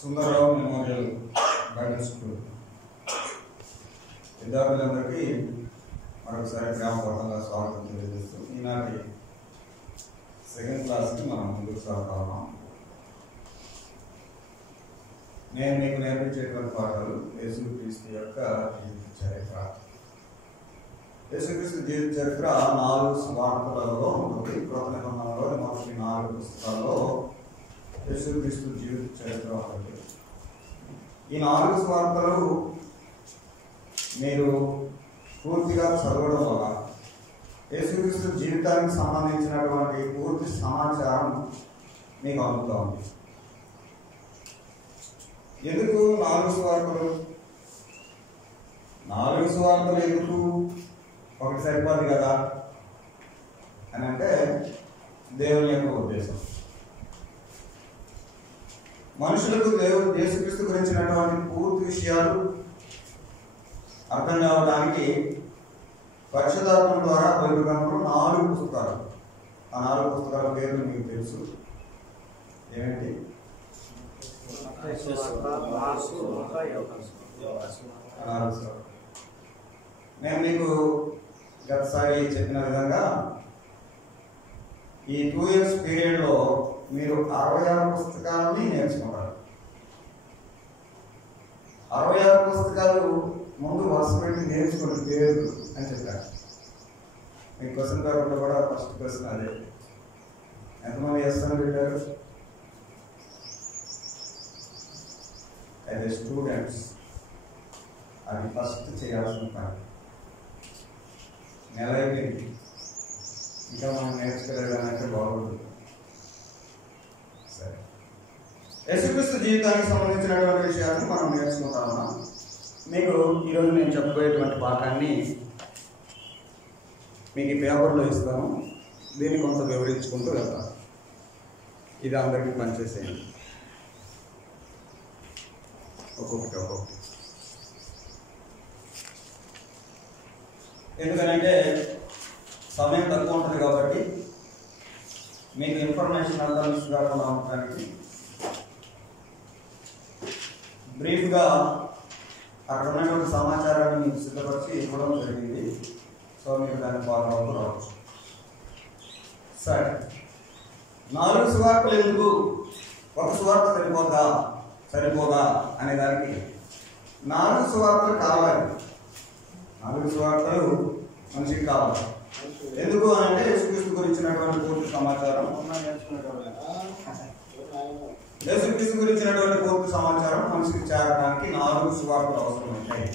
Sundara Rao memorial Bible school విద్యార్థులందరికీ మరొకసారి ప్రేమపూర్వకంగా స్వాగతం తెలియజేస్తూ ఈనాటి సెకండ్ క్లాస్కి మనం ముందుకు సాగుతాం. నేను మీకు నేర్పించేటువంటి పాఠాలు యేసుక్రీస్తు యొక్క జీవిత చరిత్ర. యేసుక్రీస్తు జీవిత చరిత్ర 4 సువార్తలలో ఉంటుంది. కృత నిబంధనలో మొదటి 4 పుస్తకాల్లో యేసుక్రీస్తు జీవిత చరిత్ర ఉంటుంది. ఈ 4 సువార్తలు మీరు పూర్తిగా చదవడం వల్ల యేసుక్రీస్తు జీవితానికి సంబంధించినటువంటి పూర్తి సమాచారం మీకు అందుతూ ఉంది. ఎందుకు 4 సువార్తలు? 4 సువార్తలు ఎందుకు? ఒకటి సరిపోదు కదా అని అంటే దేవుని యొక్క ఉద్దేశం. మనుషులకు దేవుడు యేసుక్రీస్తు గురించినటువంటి పూర్తి విషయాలు అర్థం కావడానికి పరిశుద్ధాత్మ ద్వారా బైబిల్ గ్రంథంలో 4 పుస్తకాలు. ఆ 4 పుస్తకాల పేర్లు మీకు తెలుసు. ఏమిటి? నేను మీకు గతసారి చెప్పిన విధంగా ఈ 2 years పీరియడ్లో మీరు 66 పుస్తకాలని నేర్చుకుంటారు. 66 పుస్తకాలు ముందు వరుస పెట్టి నేర్చుకునే పేరు అని చెప్పారు. మీ క్వశ్చన్ పేపర్లో కూడా ఫస్ట్ క్వశ్చన్ అదే. ఎంతమంది చేస్తాను పెట్టారు? అయితే స్టూడెంట్స్ అది ఫస్ట్ చేయాల్సిన పని. నెల అయిపోయింది, ఇంకా మనం నేర్చుకోలేదంటే బాగుంటుంది. సరే, యేసుక్రీస్తు జీవితానికి సంబంధించినటువంటి విషయాలను మనం నేర్చుకుంటామా? మీకు ఈరోజు నేను చెప్పబోయేటువంటి పాఠాన్ని మీకు ఈ పేపర్లో ఇస్తాను. దీన్ని కొంత వివరించుకుంటూ వెళ్తాను. ఇది అందరికీ పనిచేసేయండి, ఒక్కొక్కటి. ఎందుకనంటే సమయం తక్కువ ఉంటుంది కాబట్టి మీకు ఇన్ఫర్మేషన్ అంతా మిస్ కాకుండా ఉండడానికి బ్రీఫ్గా అక్కడ ఉన్నటువంటి సమాచారాన్ని మీకు సిద్ధపరిచి ఇవ్వడం జరిగింది. సో మీరు దాన్ని ఫాలో అవుతూ రావచ్చు. సరే, 4 సువార్తలు ఎందుకు? ఒక సువార్త సరిపోదా అనే దానికి 4 సువార్తలు కావాలి. 4 సువార్తలు మనిషికి కావాలి. ఎందుకు అని అంటే యేసుక్రీస్తు గురించినటువంటి పూర్తి సమాచారం మనిషికి చేరడానికి 4 సువార్తలు అవసరం ఉంటాయి.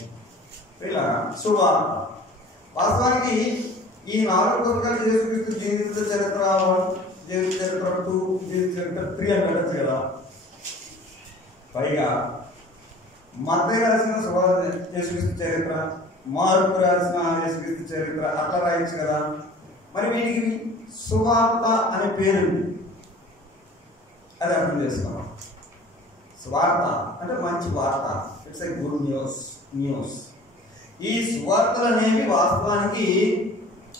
ఇలా సువార్త వాస్తవానికి ఈ 4 పుస్తకాలు యేసుక్రీస్తు జీవిత చరిత్ర 2, జీవిత చరిత్ర 3 అని పెట్టచ్చు కదా. పైగా మత్తయి రాసిన యేసుక్రీస్తు చరిత్ర, మార్కు రాసిన యేసుక్రీస్తు చరిత్ర అట్లా రాయొచ్చు కదా. మరి వీటికి సువార్త అనే పేరు, అది అర్థం చేసుకోవాలి. సువార్త అంటే మంచి వార్త, ఇట్స్ ఏ గుడ్ న్యూస్. ఈ సువార్తలు అనేవి వాస్తవానికి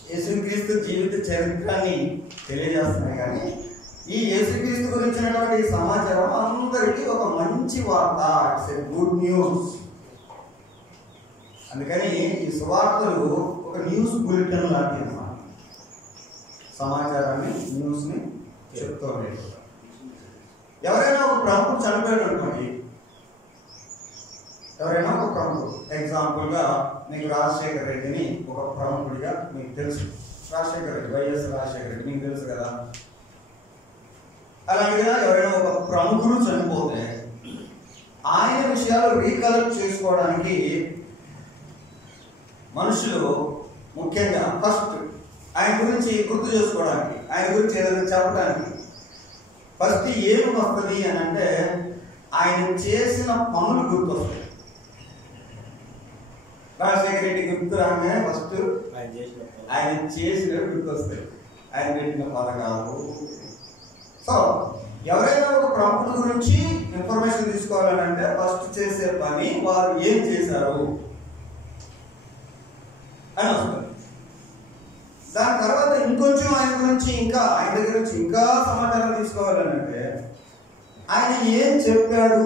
యేసుక్రీస్తు జీవిత చరిత్రని తెలియజేస్తున్నాయి. కానీ ఈ యేసుక్రీస్తు గురించినటువంటి సమాచారం అందరికీ ఒక మంచి వార్త, ఇట్స్ ఏ గుడ్ న్యూస్. అందుకని ఈ సువార్తలు ఒక న్యూస్ బులెటిన్ లాంటి అన్నమాట. సమాచారాన్ని, న్యూస్ని చెప్తూ ఉండేది. ఎవరైనా ఒక ప్రముఖుడు చనిపోయాడు అనుకోండి, ఎగ్జాంపుల్గా మీకు రాజశేఖర రెడ్డిని ఒక ప్రముఖుడిగా మీకు తెలుసు. రాజశేఖర రెడ్డి, వైఎస్ రాజశేఖర రెడ్డి మీకు తెలుసు కదా. అలాగే ఎవరైనా ఒక ప్రముఖుడు చనిపోతే ఆయన విషయాలు రీకలెక్ట్ చేసుకోవడానికి మనుషులు ముఖ్యంగా ఫస్ట్ ఆయన గురించి గుర్తు చేసుకోవడానికి, ఆయన గురించి ఏదైనా చెప్పడానికి ఫస్ట్ ఏమి వస్తుంది అని అంటే ఆయన చేసిన పనులు గుర్తొస్తాయి. రాజశేఖర రెడ్డి గుర్తు రాగానే ఫస్ట్ ఆయన చేసినవి గుర్తొస్తాయి, ఆయన పెట్టిన పథకాలు. సో ఎవరైనా ఒక ప్రముఖుల గురించి ఇన్ఫర్మేషన్ తీసుకోవాలని అంటే ఫస్ట్ చేసే పని వారు ఏం చేశారు అని వస్తుంది. దాని తర్వాత ఇంకొంచెం ఆయన దగ్గర నుంచి ఇంకా సమాచారం తీసుకోవాలని అంటే ఆయన ఏం చెప్పాడు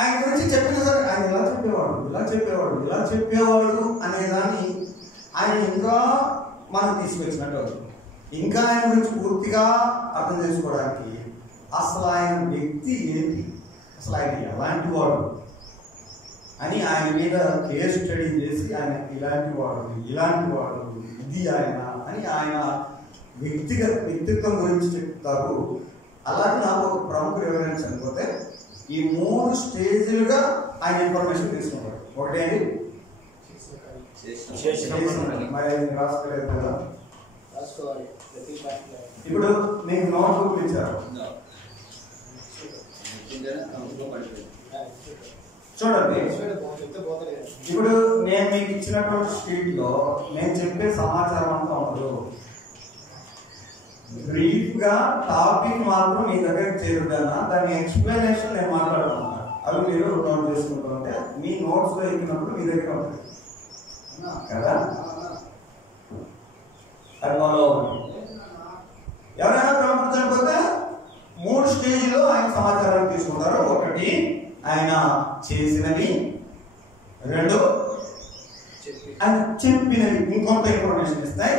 ఆయన గురించి చెప్పిన సరే ఆయన ఇలా చెప్పేవాడు అనేదాన్ని ఆయన ఇంకా మనం తీసుకొచ్చినట్టు, ఇంకా ఆయన గురించి పూర్తిగా అర్థం చేసుకోవడానికి అసలు ఆయన వ్యక్తి ఏంటి, అసలు ఆయన ఎలాంటి వాడు అని ఆయన మీద కేర్ స్టడీ చేసి ఆయన ఇలాంటి వాడు ఇది ఆయన అని ఆయన వ్యక్తిత్వం గురించి చెప్తారు. అలాగే నాకు ఒక ప్రముఖ వివరణ చనిపోతే ఈ 3 స్టేజ్లుగా ఆయన ఇన్ఫర్మేషన్ తీసుకుంటారు. ఒకటేంటి మరి రాసుకోలేదు కదా, ఇప్పుడు మీకు నోట్ బుక్ ఇచ్చారు చూడండి. ఇప్పుడు నేను మీకు ఇచ్చినటువంటి స్ట్రీట్ లో నేను చెప్పే సమాచారం అంతా ఉండదు, బ్రీఫ్ గా టాపిక్ మాత్రం మీ దగ్గరికి చేరుతానా, దాని ఎక్స్ప్లెనేషన్ నేను మాట్లాడుతున్నాను. అవి మీరు నోట్ చేసుకుంటుంటే మీ నోట్స్ లో ఎక్కినప్పుడు మీ దగ్గర ఉంటుంది కదా. అది ఫాలో ఎవరైనా ప్రముఖ చనిపోతే 3 స్టేజ్లో ఆయన సమాచారాన్ని తీసుకుంటారు. ఒకటి ఆయన చేసినవి, 2 ఆయన చెప్పినవి ఇంకొంత ఇన్ఫర్మేషన్ ఇస్తాయి,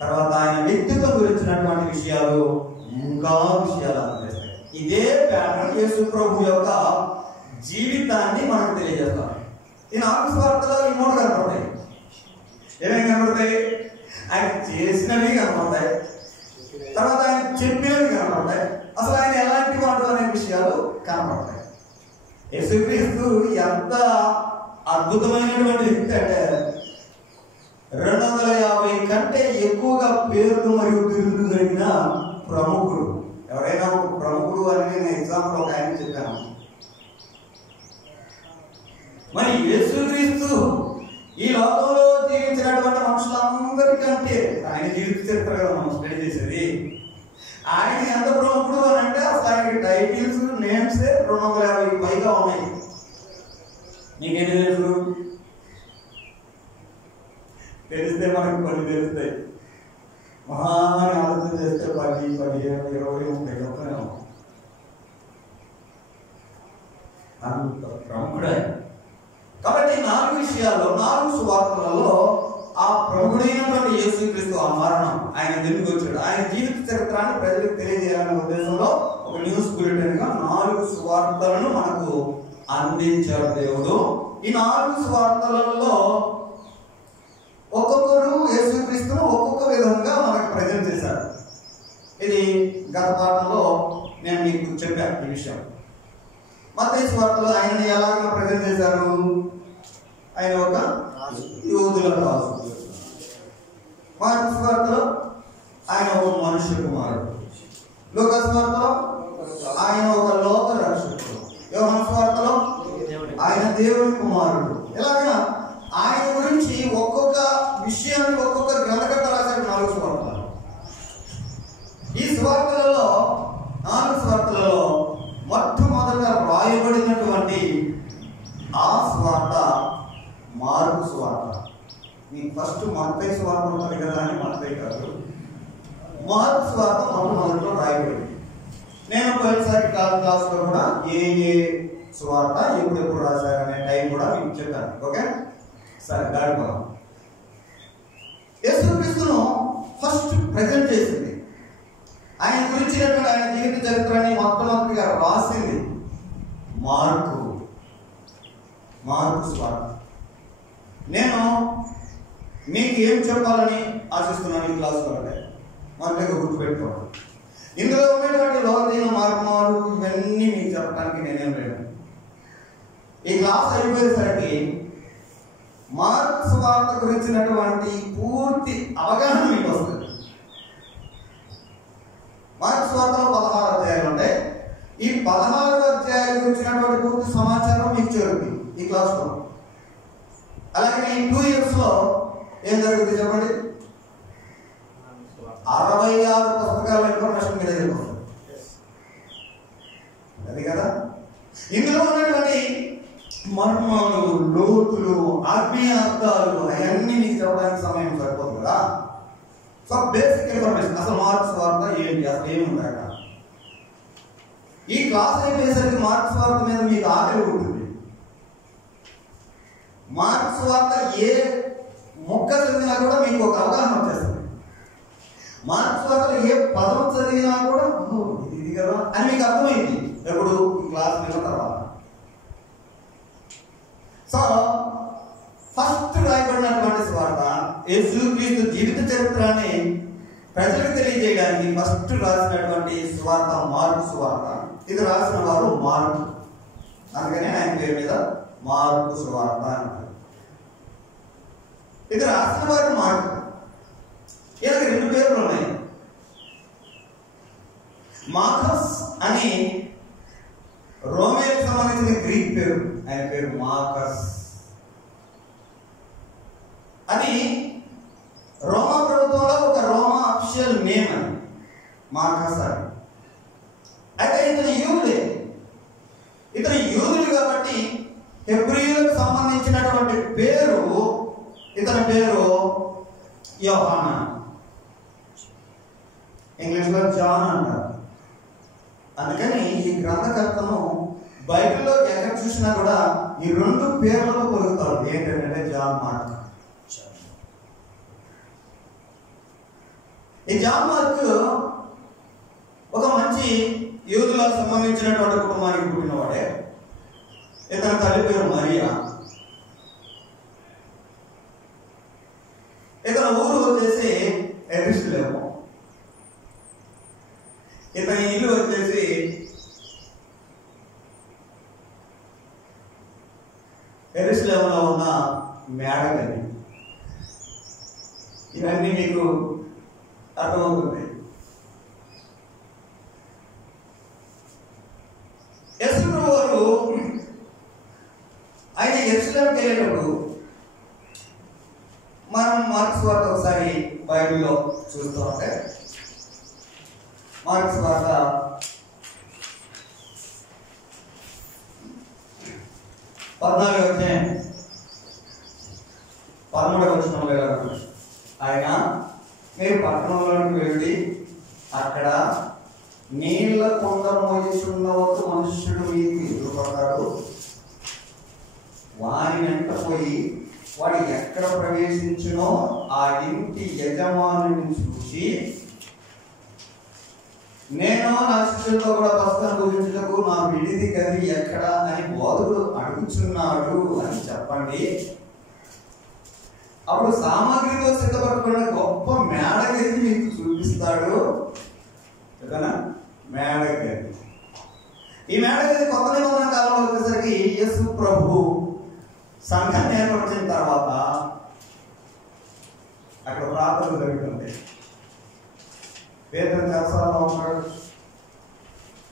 తర్వాత ఆయన వ్యక్తిత్వం గురించినటువంటి విషయాలు ఇంకా విషయాలు అందజేస్తాయి. ఇదే ప్యాటర్న్ యేసు ప్రభు యొక్క జీవితాన్ని మనకు తెలియజేస్తాం. ఈ 4 సువార్తలో ఈ 3 కనపడతాయి. ఏమేమి కనపడతాయి? ఆయన చేసినవి కనపడతాయి, తర్వాత ఆయన చెప్పినవి కనపడతాయి, అసలు ఆయన ఎలాంటి వాడు అనే విషయాలు కనపడతాయి. యేసుక్రీస్తు ఎంత అద్భుతమైనటువంటి వ్యక్తి అంటే 250 కంటే ఎక్కువగా పేర్లు మరియు బిరుదులు కలిగిన ప్రముఖుడు. ఎవరైనా ఒక ప్రముఖుడు అని నేను ఎగ్జాంపుల్ ఒక ఆయన చెప్పాను. మరి యేసుక్రీస్తు ఈ లోకంలో జీవించినటువంటి మనుషులందరికంటే ఆయన జీవిత చరిత్ర కదా మనం స్టడీ చేసేది. ఆయన ఎంత ప్రముఖుడు అని అంటే అసలు ఆయనకి టైటిల్స్ నేమ్స్ 250 పైగా ఉన్నాయి. నీకేంటి తెలుసు? తెలిస్తే మనకు కొన్ని తెలుస్తాయి. మహాని ఆలోచన చేస్తే 10, 15, 20, 30 చెప్తానే అంత ప్రముఖుడే. కాబట్టి 4 విషయాల్లో 4 సువార్తలలో ఆ ప్రముఖుడైనటువంటి యేసుక్రీస్తు ఆ మరణం, ఆయన ఎందుకు వచ్చాడు, ఆయన జీవిత చరిత్రాన్ని ప్రజలకు తెలియజేయాలనే ఉద్దేశంలో ఒక న్యూస్ బులెటిన్ గా 4 సువార్తలను మనకు అందించారు దేవుడు. ఈ 4 సువార్తలలో ఒక్కొక్కరు యేసుక్రీస్తును ఒక్కొక్క విధంగా మనకు ప్రజెంట్ చేశారు. ఇది గత పాఠంలో నేను మీకు చెప్పాను ఈ విషయం. మత్తయి సువార్తలో ఆయనని ఎలాగ ప్రజెంట్ చేశారు? ఆయన ఒక యూదుల రాజు. మార్కు సువార్తలో ఆయన ఒక మనుష్య కుమారుడు. లూకా సువార్తలో ఆయన ఒక లోక రక్షకుడు. యోహాను సువార్తలో ఆయన దేవుని కుమారుడు. ఇలాగా ఆయన గురించి ఒక్కొక్క విషయాన్ని ఒక్కొక్క గ్రంథకర్త రాశారు 4 సువార్తలు. ఈ సువార్తలలో 4 సువార్తలలో మొట్టమొదట రాయబడినటువంటి ఆ సువార్త మార్కు సువార్త. మీకు ఫస్ట్ మత్తయి సువార్త ఉంటుంది కదా అని మత్తయి కాదు, మార్కు సువార్త మొట్టమొదటిలో రాయబడింది. నేను పోయినసారి క్లాస్లో కూడా ఏ సువార్త ఎప్పుడెప్పుడు రాశారు అనే టైం కూడా మీకు చెప్పాను. ఓకే, సరే గాడిపోదాం. యేసుక్రీస్తును ఫస్ట్ ప్రజెంట్ చేసింది, ఆయన గురించినటువంటి ఆయన జీవిత చరిత్రని మొట్టమొదటిగా రాసింది మార్కు సువార్త. నేను మీకు ఏం చెప్పాలని ఆశిస్తున్నాను ఈ క్లాసులో అంటే మొదటిగా గుర్తుపెట్టుకోవాలి. ఇందులో ఉన్నటువంటి లోతైన మార్గాలు ఇవన్నీ మీకు చెప్పడానికి నేనేం లేను. ఈ క్లాస్ అయిపోయేసరికి మార్కు సువార్త గురించినటువంటి పూర్తి అవగాహన మీకు వస్తుంది. మార్కు సువార్తలో 16 అధ్యాయాలు ఉంటాయి. ఈ 16 అధ్యాయాల గురించినటువంటి పూర్తి సమాచారం మీకు చేరుతుంది ఈ క్లాస్లో. అలాగే ఈ 2 years లో ఏం జరుగుతుంది చెప్పండి? 66 పుస్తకాల ఇన్ఫర్మేషన్ మీ దగ్గర వస్తుంది. అది కదా, ఇందులో ఉన్నటువంటి మర్మాలు, లోతులు, ఆత్మీయ అర్థాలు అవన్నీ మీకు చెప్పడానికి సమయం సరిపోతుంది కదా. సో బేసిక్ ఇన్ఫర్మేషన్, అసలు మార్కు సువార్త ఏంటి, అసలు ఏమి ఉంటాయి. ఈ క్లాస్ అయిపోయేసరికి మార్కు సువార్త మీద మీకు ఆకలి ఉంటుంది. మార్క్స్ వార్త ఏ మొక్క చదివినా కూడా మీకు ఒక అవగాహన వచ్చేస్తుంది. మార్క్స్ వార్తలో ఏ పదం చదివినా కూడా ఇది కదా అని మీకు అర్థమైంది ఎప్పుడు క్లాస్ విన్న తర్వాత. సో ఫస్ట్ రాయబడినటువంటి స్వార్త యేసుక్రీస్తు జీవిత చరిత్రని ప్రజలకు తెలియజేయడానికి ఫస్ట్ రాసినటువంటి స్వార్త మార్కు స్వార్త. ఇది రాసిన వారు మార్కు, అందుకని ఆయన పేరు మీద మార్కు స్వార్త అంటారు. ఇది రాసిన వారు మార్కు. ఈయనకి 2 పేర్లు ఉన్నాయి. మార్కస్ అని రోమేలకు సంబంధించిన గ్రీక్ పేరు, ఆయన పేరు మార్కస్. అది రోమా ప్రభుత్వంలో ఒక రోమా అఫిషియల్ నేమ్ అని మార్కస్ అని. అయితే ఇతను యూదుడే. ఇతను యూదుడు కాబట్టి హెబ్రీయులకు సంబంధించినటువంటి పేరు, ఇతని పేరు యోహానా, ఇంగ్లీష్లో జాన్ అంటారు. అందుకని ఈ గ్రంథకర్తను బైబిల్లో ఎక్కడ చూసినా కూడా ఈ 2 పేర్లతో పలుకుతారు. ఏంటంటే జాన్ మార్క్. ఈ జాన్ మార్క్ ఒక మంచి యూదులకు సంబంధించినటువంటి కుటుంబానికి పుట్టినవాడే. ఇతని తల్లి పేరు మరియా. ఇతని ఊరు వచ్చేసి ఎరుషలేము. ఇతని ఇల్లు వచ్చేసి ఎరుషలేములో ఉన్న మేడగది. ఇవన్నీ మీకు అర్థమవుతుంది. యేసు వారు ఆయన ఎరుషలేముకి వెళ్ళేటప్పుడు మనం మార్క్స్ వార్త ఒకసారి బైబిల్లో చూస్తూ ఉంటే, మార్క్స్ వార్త 14వ అధ్యాయం 13వ వచనంలో ఆయన మీరు పట్టణంలోకి వెళ్ళి అక్కడ నీళ్ల కొండ మోయిచున్న ఒక మనుష్యుడు మీకు ఎదురుపడతాడు. వాని వెంట పోయి వాడు ఎక్కడ ప్రవేశించునో ఆ ఇంటి యజమానిని చూసి, నేను నా శిష్యులతో కూడా పస్కను పూజించుటకు నా విడిది గది ఎక్కడ అని బోధకుడు అడుగుచున్నాడు అని చెప్పండి. అప్పుడు సామాగ్రితో సిద్ధపరచబడిన గొప్ప మేడగది మీకు చూపిస్తాడు. మేడగది. ఈ మేడగది కొత్త నిబంధన కాలంలో వచ్చేసరికి యేసు ప్రభు సంఘాన్ని ఏర్పరిచిన తర్వాత అక్కడ ప్రార్థన జరుగుతుంది. పేదల చేస్తాలో ఉంటాడు.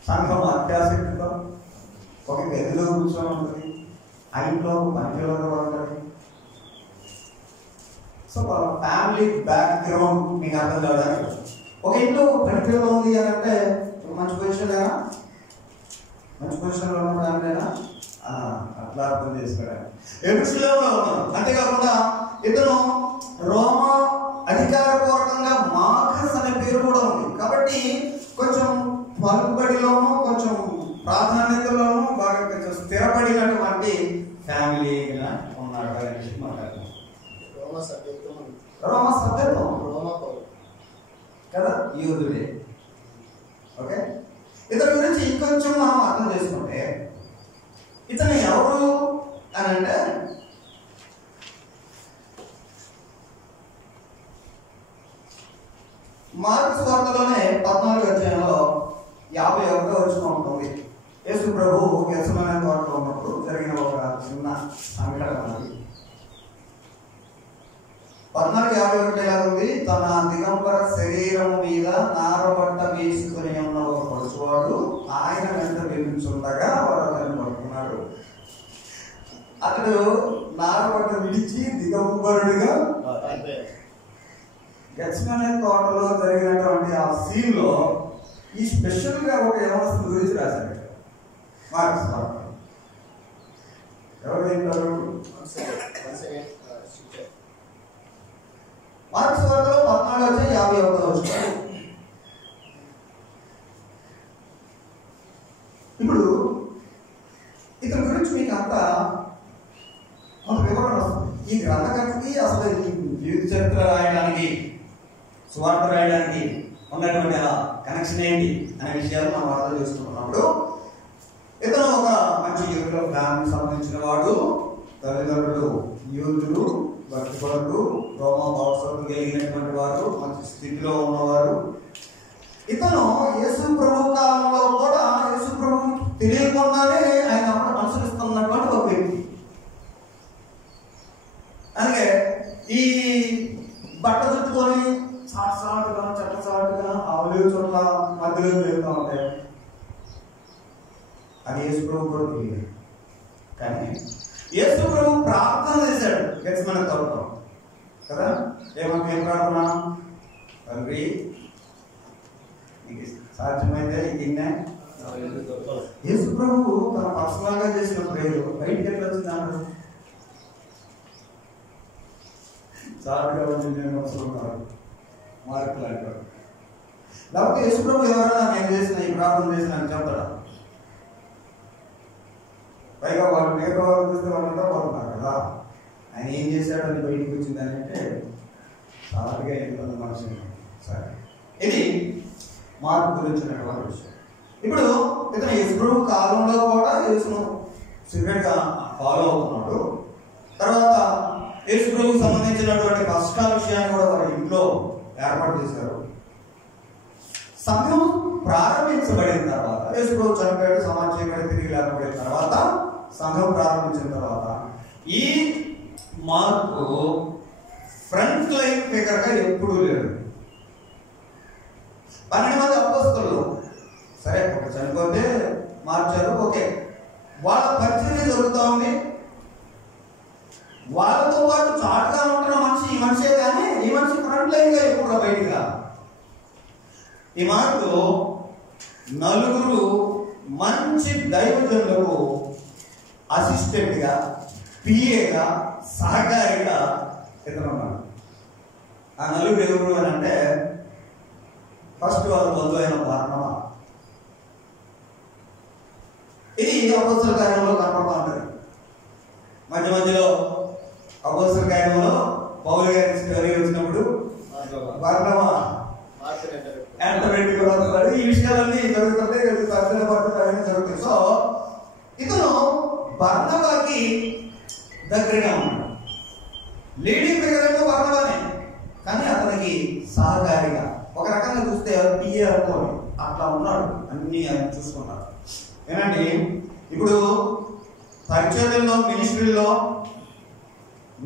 సంఘం అత్యాసక్తితో ఒక గదిలో కూర్చొని ఉంటుంది. ఆ ఇంట్లో పనిలో ఉంటుంది. సో ఫ్యామిలీ బ్యాక్గ్రౌండ్ మీకు అర్థం కావడానికి ఒక ఇంట్లో పనిలో ఉంది అని అంటే మంచి పొజిషన్లేనా? మంచి పొజిషన్లో ఉన్న ఫ్యామిలీనా? అట్లా అర్థం చేసుకోవడానికి ఎరుషలేములో ఉన్నాడు. అంతేకాకుండా ఇతను రోమా అధికారపూర్వకంగా మార్కస్ అనే పేరు కూడా ఉంది. కాబట్టి కొంచెం పలుకుబడిలోనూ కొంచెం ప్రాధాన్యతలోనూ బాగా కొంచెం స్థిరపడినటువంటి ఫ్యామిలీగా ఉన్నాడు అనేసి మాట్లాడుతున్నాం. రోమా సభ్యత్వం కదా, యూదుడే. ఓకే, ఇతని గురించి ఇంకొంచెం మనం అర్థం చేసుకుంటే ఇతను ఎవరు అని అంటే మార్క్స్ వార్తలోనే 14వ అధ్యాయంలో 51వ వచనం ఉంటుంది. యేసు ప్రభు గెత్సేమనే తోటలో ఉన్నప్పుడు జరిగిన ఒక చిన్న సంఘటన. 14:51 ఎలా ఉంది? తన దిగంబర శరీరం మీద నారబట్ట వేసుకుని ఉన్న ఒక పడుచువాడు ఆయన వెంట నిలుచుండగా వారు అతన్ని పట్టుకున్నాడు. అతడు నారబట్ట విడిచి దిగంబరుడిగా గెత్సేమనే తోటలో జరిగినటువంటి ఆ సీన్ లో ఈ స్పెషల్ గా ఒక యవనస్తుని గురించి రాశారు మార్క్స్ వార్త. ఎవరు తింటారు? మార్క్స్ వార్తలో 14:51 వచనం. ఇప్పుడు ఇతని గురించి మీకు అంతా కొంత వివరణ వస్తుంది. ఈ గ్రంథకర్తకి అసలు ఈ జీవిత చరిత్ర రాయడానికి, సువార్త రాయడానికి ఉన్నటువంటి ఆ కనెక్షన్ ఏంటి అనే విషయాలు మనం అర్థం చేసుకుంటున్నప్పుడు, ఇతను ఒక మంచి యూదుల ఫ్యామిలీకి సంబంధించిన వాడు, తల్లిదండ్రులు యూదులు, భక్తిపరులు, రోమా పౌరసత్వం కలిగినటువంటి వారు, మంచి స్థితిలో ఉన్నవారు. ఇతను యేసు ప్రభు కాలంలో కూడా యేసు ప్రభు తెలియకుండానే ఆయన అనుసరిస్తున్నటువంటి ఒక వ్యక్తి. అందుకే ఈ బట్ట చుట్టుకొని సాటుగా చట్టసాటుగా ఆవులేవు చోట్ల మధ్యలో వెళ్తూ ఉంటాయి. అది యేసు ప్రభు కూడా తెలియదు. కానీ యేసు ప్రభు ప్రార్థన చేశాడు గెత్సేమనే తోటలో కదా. ఏం ప్రార్థన? తండ్రి సాధ్యమైతే ఇన్నే. యేసు ప్రభు తన పర్సనల్ గా చేసిన ప్రేయర్ బయటికి ఎట్లా వచ్చిందన్నాడు? చాటుగా వచ్చి నేను వస్తున్నాను మార్కులు అంటాడు. లేకపోతే యేసు ప్రభు ఎవరైనా నేను చేసిన ఈ ప్రార్థన చేసిన అని చెప్తాడా? పైగా వాళ్ళు మిగతా వాళ్ళు చూస్తే వాళ్ళంతా పోతున్నారు కదా. ఆయన ఏం చేశాడు అని బయటికి వచ్చిందని అంటే చాటుగా వెళ్ళిపోతుంది మనిషి. సరే, ఇది మార్పు గురించినటువంటి విషయం. ఇప్పుడు ఇతను యేసు ప్రభు కాలంలో కూడా యేసును సీక్రెట్ గా ఫాలో అవుతున్నాడు. తర్వాత యేసు ప్రభుకు సంబంధించినటువంటి కష్టాల విషయాన్ని కూడా వారి ఇంట్లో ఏర్పాటు చేశారు. సంఘం ప్రారంభించబడిన తర్వాత, యేసు ప్రభు చనిపోయాడు, సమాజం చేయబడి తిరిగి లేకపోయిన తర్వాత, సంఘం ప్రారంభించిన తర్వాత ఈ మార్పు ఫ్రంట్ లైన్ ఫిగర్ గా ఎప్పుడూ లేదు. 12 మంది అపోస్తలులు సరే, ఒక చనిపోతే మార్చారు, ఓకే, వాళ్ళ పరిచర్య జరుగుతూ ఉంది. వాళ్ళతో పాటు చాటుగా ఉంటున్న మనిషి ఈ మనిషే, కానీ ఈ మనిషి ఫ్రంట్ లైన్ గా ఎప్పుడు బయటికి రా. ఈ మార్పు నలుగురు మంచి దైవజనులకు అసిస్టెంట్ గా, పిఏగా, సహకారిగా ఇతను ఉన్నాడు. ఆ నలుగురు ఎవరు అని అంటే, ఫస్ట్ వాళ్ళ బంధువు అయిన బర్నబా. ఇది అపోస్తల కార్యంలో కనపడుతూ ఉంటుంది. మధ్య మధ్యలో అపోస్తల కార్యంలో పౌలు గారి స్టోరీ వచ్చినప్పుడు బర్నబా ఈ విషయాలన్నీ జరుగుతాయి. సో ఇతను బర్నబాకి దగ్గరగా ఉన్నాడు. లీడింగ్ ఫిగర్ ఏమో బర్నబానే, కానీ అతనికి సహకారిగా, ఒక రకంగా చూస్తే పిఏ అనుకోని అట్లా ఉన్నాడు. అన్ని ఆయన చూసుకున్నాడు. ఏనండి, ఇప్పుడు పరిచర్యలో, మినిస్ట్రీలో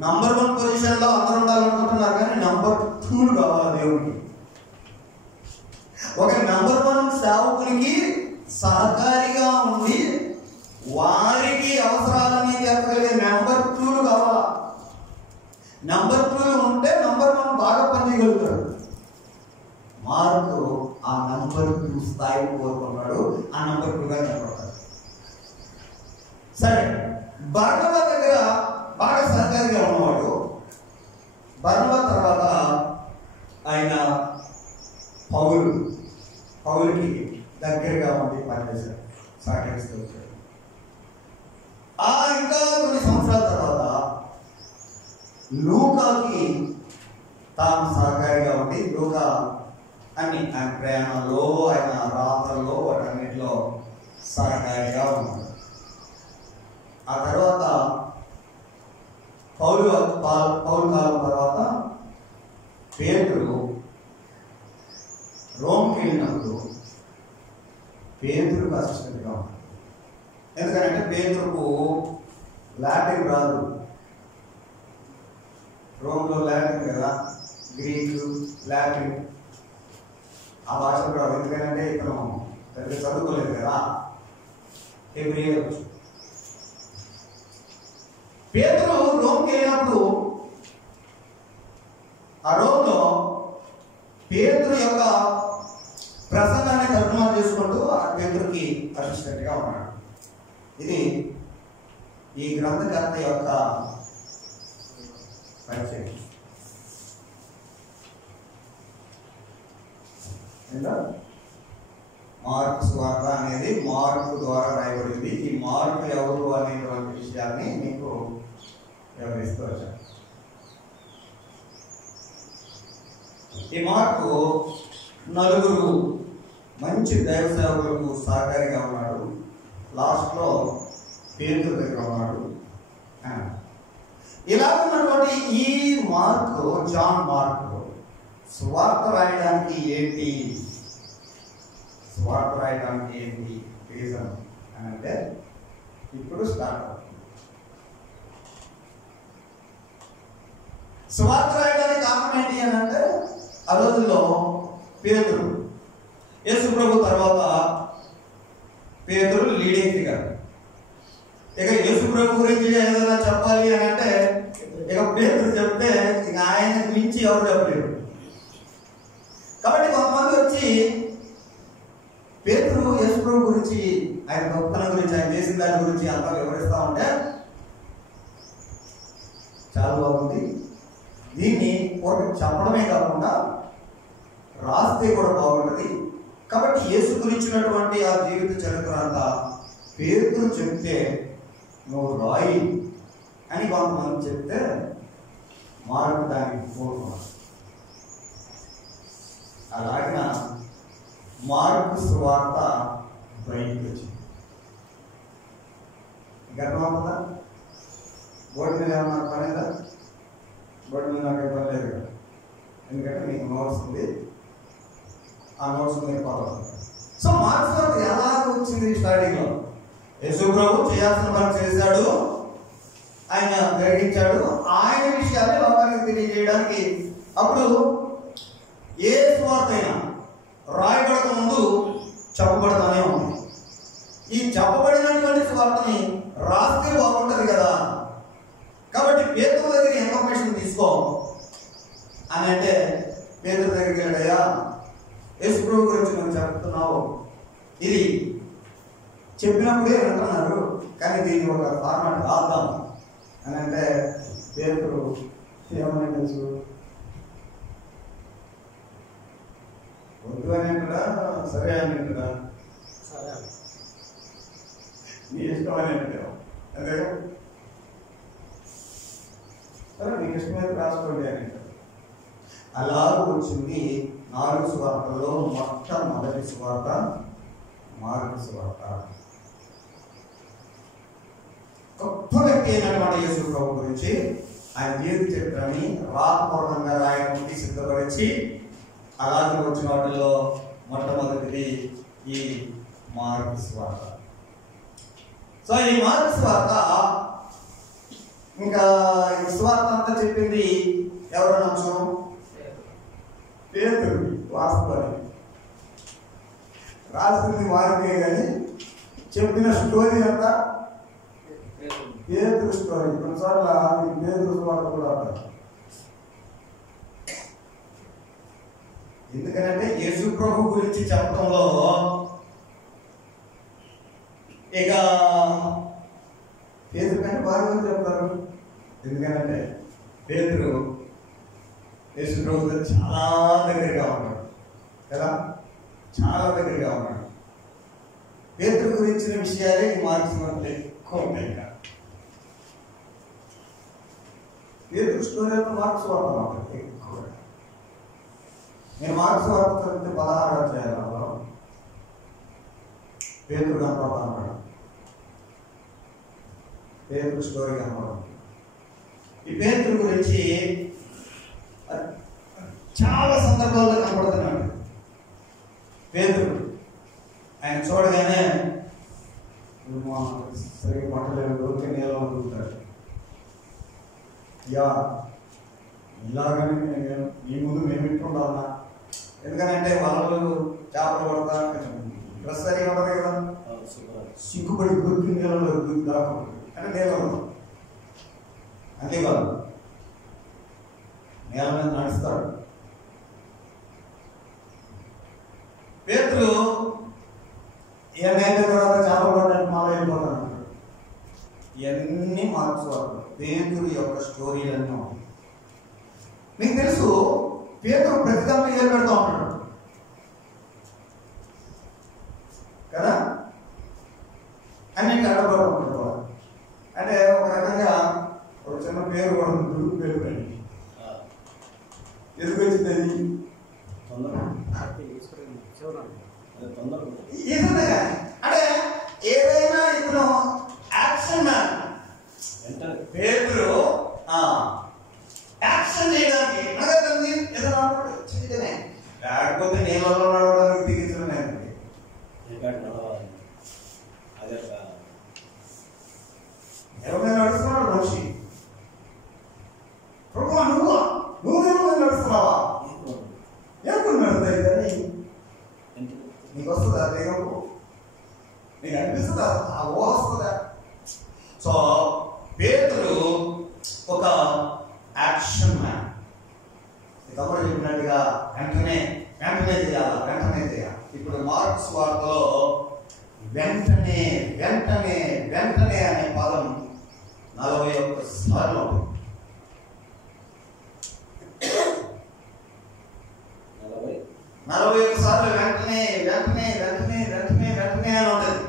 నంబర్ 1 పొజిషన్ లో అందరూ ఉండాలనుకుంటున్నారు, కానీ నంబర్ 2 కావాలి దేవుడికి. ఒక నంబర్ 1 సేవకునికి సహకారిగా ఉండి వారికి అవసరాలన్నీ తీర్చగలిగే నంబర్ 2 కావాలా. నంబర్ 2 ఉంటే నంబర్ 1 బాగా పనిచేయగలుగుతాడు. మార్కు ఆ నంబర్ 2 స్థాయికి కోరుకున్నాడు. ఆ నంబర్ 2 గా కనపడతాడు. సరే, బర్నబా దగ్గర బాగా సహకారిగా ఉన్నవాడు. బర్నబా తర్వాత ఆయన పౌలుకి దగ్గరగా ఉండి పనిచేశాడు, సహకరిస్తూ వచ్చాడు. ఇంకా కొన్ని సంవత్సరాల తర్వాత లూకాకి తాను సహకారిగా ఉండి, లూకా అన్ని ఆయన ప్రయాణంలో, ఆయన రాత్రల్లో, వాటన్నిటిలో సహకారిగా ఉన్నాడు. ఆ తర్వాత పౌలు కాలం తర్వాత పేతురు రోమ్కి వెళ్ళినప్పుడు పేతురుకు అసిస్టెంట్గా ఉన్నాడు. ఎందుకంటే పేతురుకు లాటిన్ రాదు. రోమ్లో లాటిన్ కదా, గ్రీకు, లాటిన్ ఆ భాషలు రాదు. ఎందుకంటే ఇతను పెద్ద చదువుకోలేదు కదా, హెబ్రీ వచ్చు. పేతురు రోమ్కి వెళ్ళినప్పుడు ఆ రోమ్లో పేతురు యొక్క ప్రసంగాన్ని తర్జుమా చేసుకుంటూ ఆ పేతురుకి అసిస్టెంట్ గా ఉన్నాడు. ఇది ఈ గ్రంథకర్త యొక్క పరిచయం. మార్కు సువార్త అనేది మార్కు ద్వారా రాయబడింది. ఈ మార్కు ఎవరు అనేటువంటి విషయాన్ని మీకు వ్యవహరిస్తూ వచ్చారు. ఈ మార్కు నలుగురు మంచి దైవ సేవకులకు సహకారిగా ఉన్నాడు. లాస్ట్లో పేతురు దగ్గర ఉన్నాడు. ఇలా ఉన్నటువంటి ఈ మార్కు, జాన్ మార్కు సువార్త రాయడానికి ఏంటి రీజన్ అని అంటే ఇప్పుడు స్టార్ట్ అవుతుంది. సువార్త రాయడానికి కారణం ఏంటి అని అంటే ఆ రోజుల్లో పేతురు, యేసు ప్రభు తర్వాత పేతురు లీడింగ్ ఫిగర్. ఇక యేసు ప్రభు గురించి ఏదైనా చెప్పాలి అని అంటే ఇక పేతురు చెప్తే ఇక ఆయనకు మించి ఎవరు చెప్పలేరు. కాబట్టి కొంతమంది వచ్చి పేతురు యేసు ప్రభు గురించి, ఆయన గొప్పతనం గురించి, ఆయన చేసిన దాని గురించి అంతా వివరిస్తా ఉంటే చాలా బాగుంది, దీన్ని ఒక చెప్పడమే కాకుండా రాస్తే కూడా బాగుంటుంది. కాబట్టి యేసు గురించినటువంటి ఆ జీవిత చరిత్ర అంతా పేతురు చెప్తే నువ్వు రాయి అని కొంతమంది చెప్తే మార్కు దానికి పూర్వం. అలాగిన మార్కు సువార్త బయటకు వచ్చింది. గర్వమవుతుందా? బోర్డు మీద ఏమన్నా పనేదా? బోర్డు మీద నాకు పని లేదు కదా, ఎందుకంటే మీకు నోట్స్ ఉంది, ఆ నోట్స్ మీరు ఫాలో అవుతారు. సో మార్క్స్ సువార్త ఎలా వచ్చింది? స్టార్టింగ్లో యేసు ప్రభు చేయాల్సిన పని చేశాడు, ఆయన గ్రహించాడు, ఆయన విషయాన్ని లోకానికి తెలియజేయడానికి. అప్పుడు ఏ సువార్త అయినా రాయబడక ముందు చెప్పబడతానే ఉంది. ఈ చెప్పబడినటువంటి సువార్తని రాస్తే బాగుంటుంది కదా. కాబట్టి పేతురు దగ్గర ఇన్ఫర్మేషన్ తీసుకో అని అంటే పేతురు దగ్గరికి వెళ్ళాయా, యేసు ప్రభు గురించి నువ్వు చెప్తున్నావు, ఇది చెప్పినప్పుడే వింటున్నారు, కానీ దీన్ని ఒక ఫార్మాట్ రాద్దాం అని అంటే పేతురు ఏమని తెలుసు, వద్దు అని అంటాడా, సరే అని అంటాడా, నీ ఇష్టం అని అంటావు, అదే సరే నీకు ఇష్టమైతే రాసుకోండి అని అంటాడు. అలా వచ్చింది 4 సువార్తల్లో మొట్టమొదటి సువార్త మార్కు సువార్త. గొప్ప వ్యక్తి అయినటువంటి యేసు ప్రభు గురించి, ఆయన జీవిత చరిత్రని రాతపూర్వకంగా రాయడానికి సిద్ధపరిచి అలాగే వచ్చిన వాటిల్లో మొట్టమొదటిది ఈ మార్కు సువార్త. సో ఈ మార్కు సువార్త, ఇంకా ఈ సువార్త అంతా చెప్పింది ఎవరనొచ్చు? పేతురు. వాస్తవాన్ని రాసింది మార్కే కానీ చెప్పిన స్టోరీ అంతా పేతురు స్టోరీ. కొన్నిసార్లు ఈ పేతురు సువార్త కూడా అంటారు. ఎందుకంటే యేసు ప్రభు గురించి చెప్పడంలో ఇక పేతురు కంటే బాగా చెప్తారు. ఎందుకంటే పేతురు యేసు ప్రభుతో చాలా దగ్గరగా ఉన్నాడు కదా, చాలా దగ్గరగా ఉన్నాడు. పేతురు గురించిన విషయాలే మార్క్స్ ఎక్కువ ఉంటాయి. పేతురు స్టోరీ మార్క్స్ వార్త ఎక్కువ. నేను మార్క్స్ వార్త చదివితే 16 అధ్యాయాలలో పేతురు కనపడతా ఉన్నాడు, పేతురు స్టోరీ కనపడదు. ఈ పేతురు గురించి చాలా సందర్భాల్లో కనపడుతున్నాడు. పేతురు ఆయన చూడగానే సరిగ్గా పట్టలేదు, ఊరికే నీళ్ళలో ఉంటాడు. యా ఇలాగనే ఈ ముందు మేము ఇంటుండాలన్నా, ఎందుకనంటే వాళ్ళు చేపలు పడతా కొంచెం డ్రెస్ సరిగా ఉంటుంది కదా, సిగ్గుపడి గురికి నీళ్ళలో దాక్కుంటుంది. అంటే నీళ్ళు అంతేకాదు, నేల మీద నడుస్తాడు. పేతురు ఏమైనా తర్వాత చేపలు పడడానికి మళ్ళీ వెళ్ళిపోతాడు. ఇవన్నీ మార్క్స్ వార్త, పేతురు యొక్క స్టోరీలన్నీ ఉంటాయి. మీకు తెలుసు పేతురు ప్రతిదాన్ని ఏం పెడతా ఉంటాడు కదా, అన్నింటి అడగబడుతూ ఉంటాడు. అంటే ఒక రకంగా ఒక చిన్న వచ్చిందని ఇదే అంటే ఏదైనా ఇతను యాక్షన్ మ్యాన్ పేదరు యాక్షన్ చేయడానికి ఏదైనా చేయడమే, లేకపోతే నీళ్ళలో నడవడానికి దిగించడమే. ఎవరైనా నడుస్తున్నాడు మనిషి, ప్రభు నువ్వు నడుస్తున్నావా? ఎప్పుడు నడుస్తాయి కానీ నీకు వస్తుందా? దేహము నీకు అనిపిస్తుందా? ఆ ఊహ వస్తుందా? సో పేతురు ఒక యాక్షన్ మ్యాన్. తమ్ముడు చెప్పినట్టుగా వెంటనే చేయాలి. ఇప్పుడు మార్క్స్ వార్తలో వెంటనే అనే పదం 41 సార్లు ఉంది. 41 సార్లు వెంటనే అని ఉంటుంది.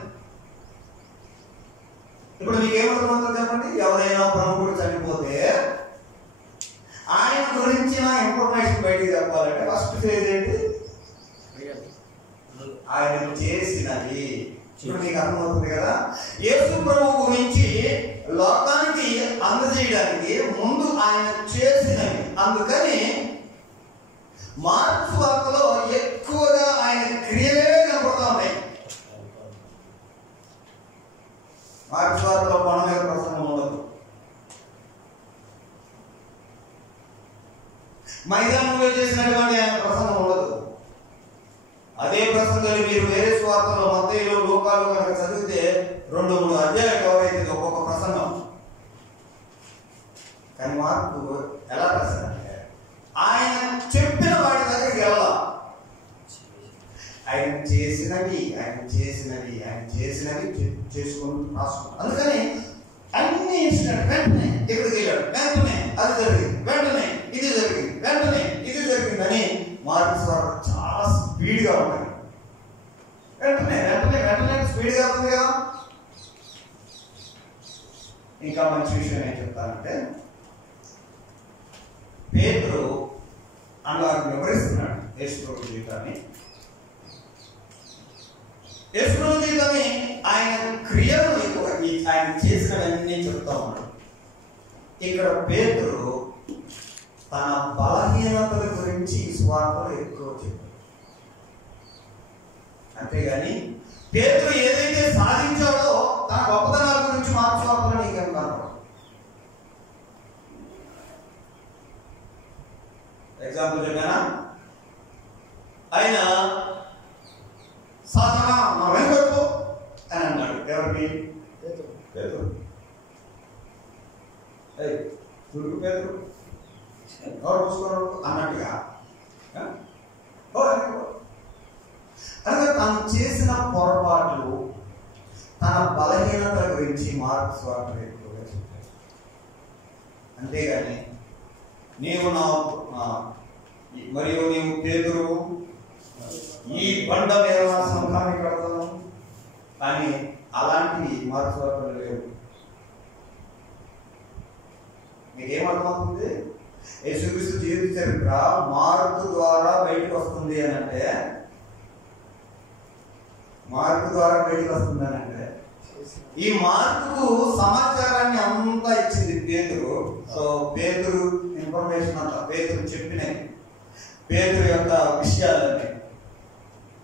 ఇప్పుడు మీకు ఏమర్థమవుతుంది చెప్పండి? ఎవరైనా ప్రముఖుడు చనిపోతే ఆయన గురించిన ఇన్ఫర్మేషన్ బయటికి చెప్పాలంటే ఫస్ట్ ఫేజ్ ఏంటి? ఆయన చేసినది. ఇప్పుడు మీకు అర్థమవుతుంది కదా, యేసు ప్రభువు గురించి లోకానికి అందజేయడానికి ముందు ఆయన చేసినవి. అందుకని మార్క్స్ వార్తలో ఎక్కువగా ఆయన క్రియలే కనపడుతూ ఉన్నాయి. మార్క్స్ వార్తలో కొండ మీద ప్రసంగం ఉండదు, మైదానంలో చేసినటువంటి ఆయన ప్రసంగం ఉండదు. అదే ప్రసంగాలు మీరు వేరే స్వార్థలో మత్తయిలో లోకాలు కనుక చదివితే 2-3 అధ్యాయాలు కవర్ అవుతుంది ఒక్కొక్క ప్రసంగం. కానీ మార్కు ఎలా రాశారంటే ఆయన చెప్పిన వాటి దగ్గరికి వెళ్ళాలి. ఆయన చేసినవి చేసుకుని రాసుకున్నాడు. అందుకని అన్ని ఇన్సిడెంట్ వెంటనే ఇక్కడికి వెళ్ళాడు, వెంటనే అది జరిగింది, వెంటనే ఇది జరిగింది, వెంటనే ఇది జరిగిందని మార్క్స్ వార్త చాలా స్పీడ్గా ఉంటాయి. వెంటనే స్పీడ్గా ఉంది కదా. ఇంకా మంచి విషయం ఏం చెప్తానంటే, పేతురు అలా వివరిస్తున్నాడు యేసు ప్రభు జీవితాన్ని. యేసు ప్రభు జీవితాన్ని ఆయన క్రియలు ఆయన చేసినవన్నీ చెప్తా ఉన్నాడు. ఇక్కడ పేతురు తన బలహీనతల గురించి స్వార్థలు ఎక్కువ చెప్పాడు. అంతేగాని పేతురు ఏదైతే సాధించాడో తన గొప్పతనాల గురించి మార్చుకోవాలని నీకేం కాదు. ఎగ్జాంపుల్ చెప్పానా, ఆయన సాధారణ మా వెనుకకు అని అన్నాడు. ఎవరికి? పేతురు. పేతురు ఎవరు చూసుకోరు అన్నట్టుగా అనగా తను చేసిన పొరపాట్లు, తన బలహీనత గురించి మార్క్స్ వార్తలు ఎక్కువగా చెప్పారు. అంతేగాని నీవు పేతురు ఈ బండ మీద సంఘాన్ని కడతాను కానీ అలాంటి మార్క్స్ వార్తలు లేవు. మీకేమర్థమవుతుంది? యేసుక్రీస్తు జీవిత చరిత్ర మార్కు ద్వారా బయటకు వస్తుంది అని అంటే, ఈ మార్కుకు సమాచారాన్ని అంతా ఇచ్చింది పేతురు. సో పేతురు ఇన్ఫర్మేషన్ అంతా, పేతురు చెప్పినవి, పేతురు యొక్క విషయాలన్నీ,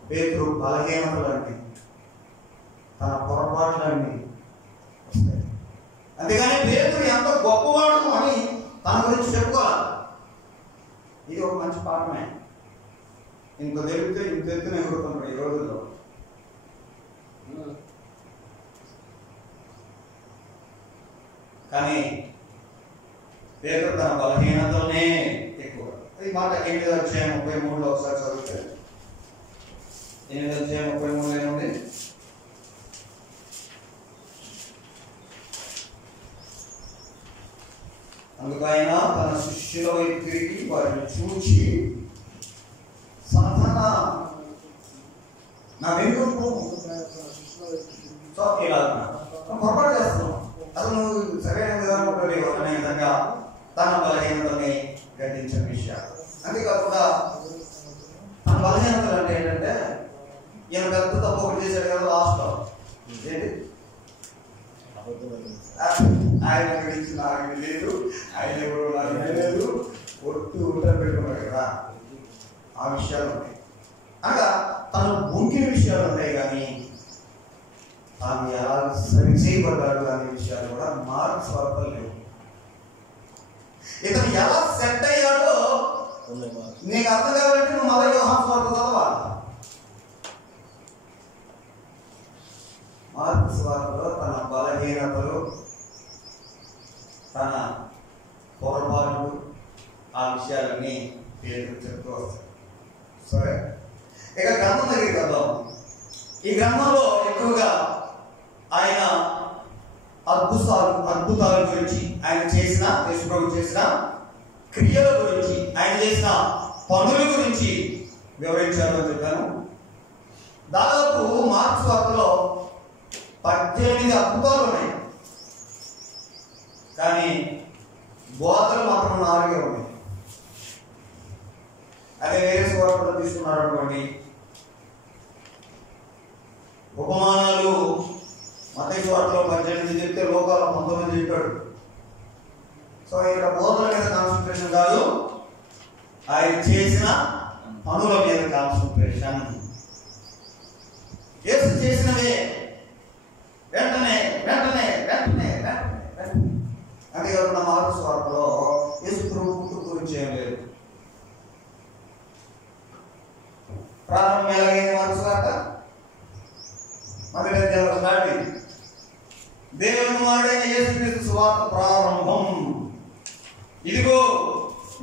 పేతురు బలహీనతలన్నీ, తన పొరపాట్లన్నీ వస్తాయి. అంతేగాని పేతురు ఎంత గొప్పవాడు అని తన గురించి చెప్పుకోవాలి. ఇది ఒక మంచి పాఠమే. ఇంత తెలిపితే ఇంత ఎత్తున ఎగురుతున్నాడు ఈ రోజుల్లో. కానీ పేతురు తన బలహీనతలనే ఎక్కువ. ఈ మాట 8:33 ఒకసారి చదివితే, 8:33 ఏముంది? అందుకు ఆయన తన శిష్యుల వైపు తిరిగి వారిని చూచి, సాధారణ నా వెనుక ఇలా పొరపాటు చేస్తున్నాం, అసలు నువ్వు సరైన విధానంలో లేవు అనే విధంగా తన బలహీనతని గ్రహించిన విషయాలు. అంతేకాకుండా ఆయన గురించి నాకు లేదు, ఆయన కూడా నాకు లేదు, ఒట్టు ఉంటారు పెట్టుకున్నాడు కదా, ఆ విషయాలు ఉన్నాయి. అనగా తను ముంగిన విషయాలు ఉన్నాయి, కానీ తాను ఎలా సరి చేయబడ్డాడు అనే విషయాలు కూడా మార్పు స్వార్థలు లేవు. ఇతను ఎలా సెట్ అయ్యాడో నీకు అర్థం కావాలంటే నువ్వు మళ్ళీ యోహాను స్వార్థ చదవాలి. మార్పు స్వార్థలో తన బలహీనతలు, తన పొరపాట్లు, ఆ విషయాలన్నీ పేరు చెప్తూ వస్తాయి. సరే, ఇక గ్రంథం దగ్గరికి వద్దాం. ఈ గ్రంథంలో ఎక్కువగా ఆయన అద్భుతాల గురించి, ఆయన చేసిన, యేసుప్రభు చేసిన క్రియల గురించి, ఆయన చేసిన పనుల గురించి వివరించారు అని చెప్పాను. దాదాపు మార్కు సువార్తలో 18 అద్భుతాలు ఉన్నాయి, కానీ బోధలు మాత్రం 4 ఉన్నాయి. అదే వేరే సువార్తలో తీసుకున్నారు అనుకోండి, ఉపమానాలు మత్తయి సువార్తలో 18 చెప్తే లోకాల 19 చెప్పాడు. సో ఇక్కడ బోధల మీద కాన్సన్ట్రేషన్ కాదు, ఆయన చేసిన పనుల మీద కాన్సన్ట్రేషన్. యేసు చేసినవే వెంటనే వెంటనే వెంటనే వెంటనే అంతేకాకుండా మార్కు సువార్తలో యేసు పుట్టు గురించి ఏం లేదు. ప్రారంభం ఎలాగైంది మార్కు సువార్త? మొదటి అధ్యాయంలో స్టార్ట్ అయింది. దేవుని కుమారుడైన యేసుక్రీస్తు సువార్త ప్రారంభం. ఇదిగో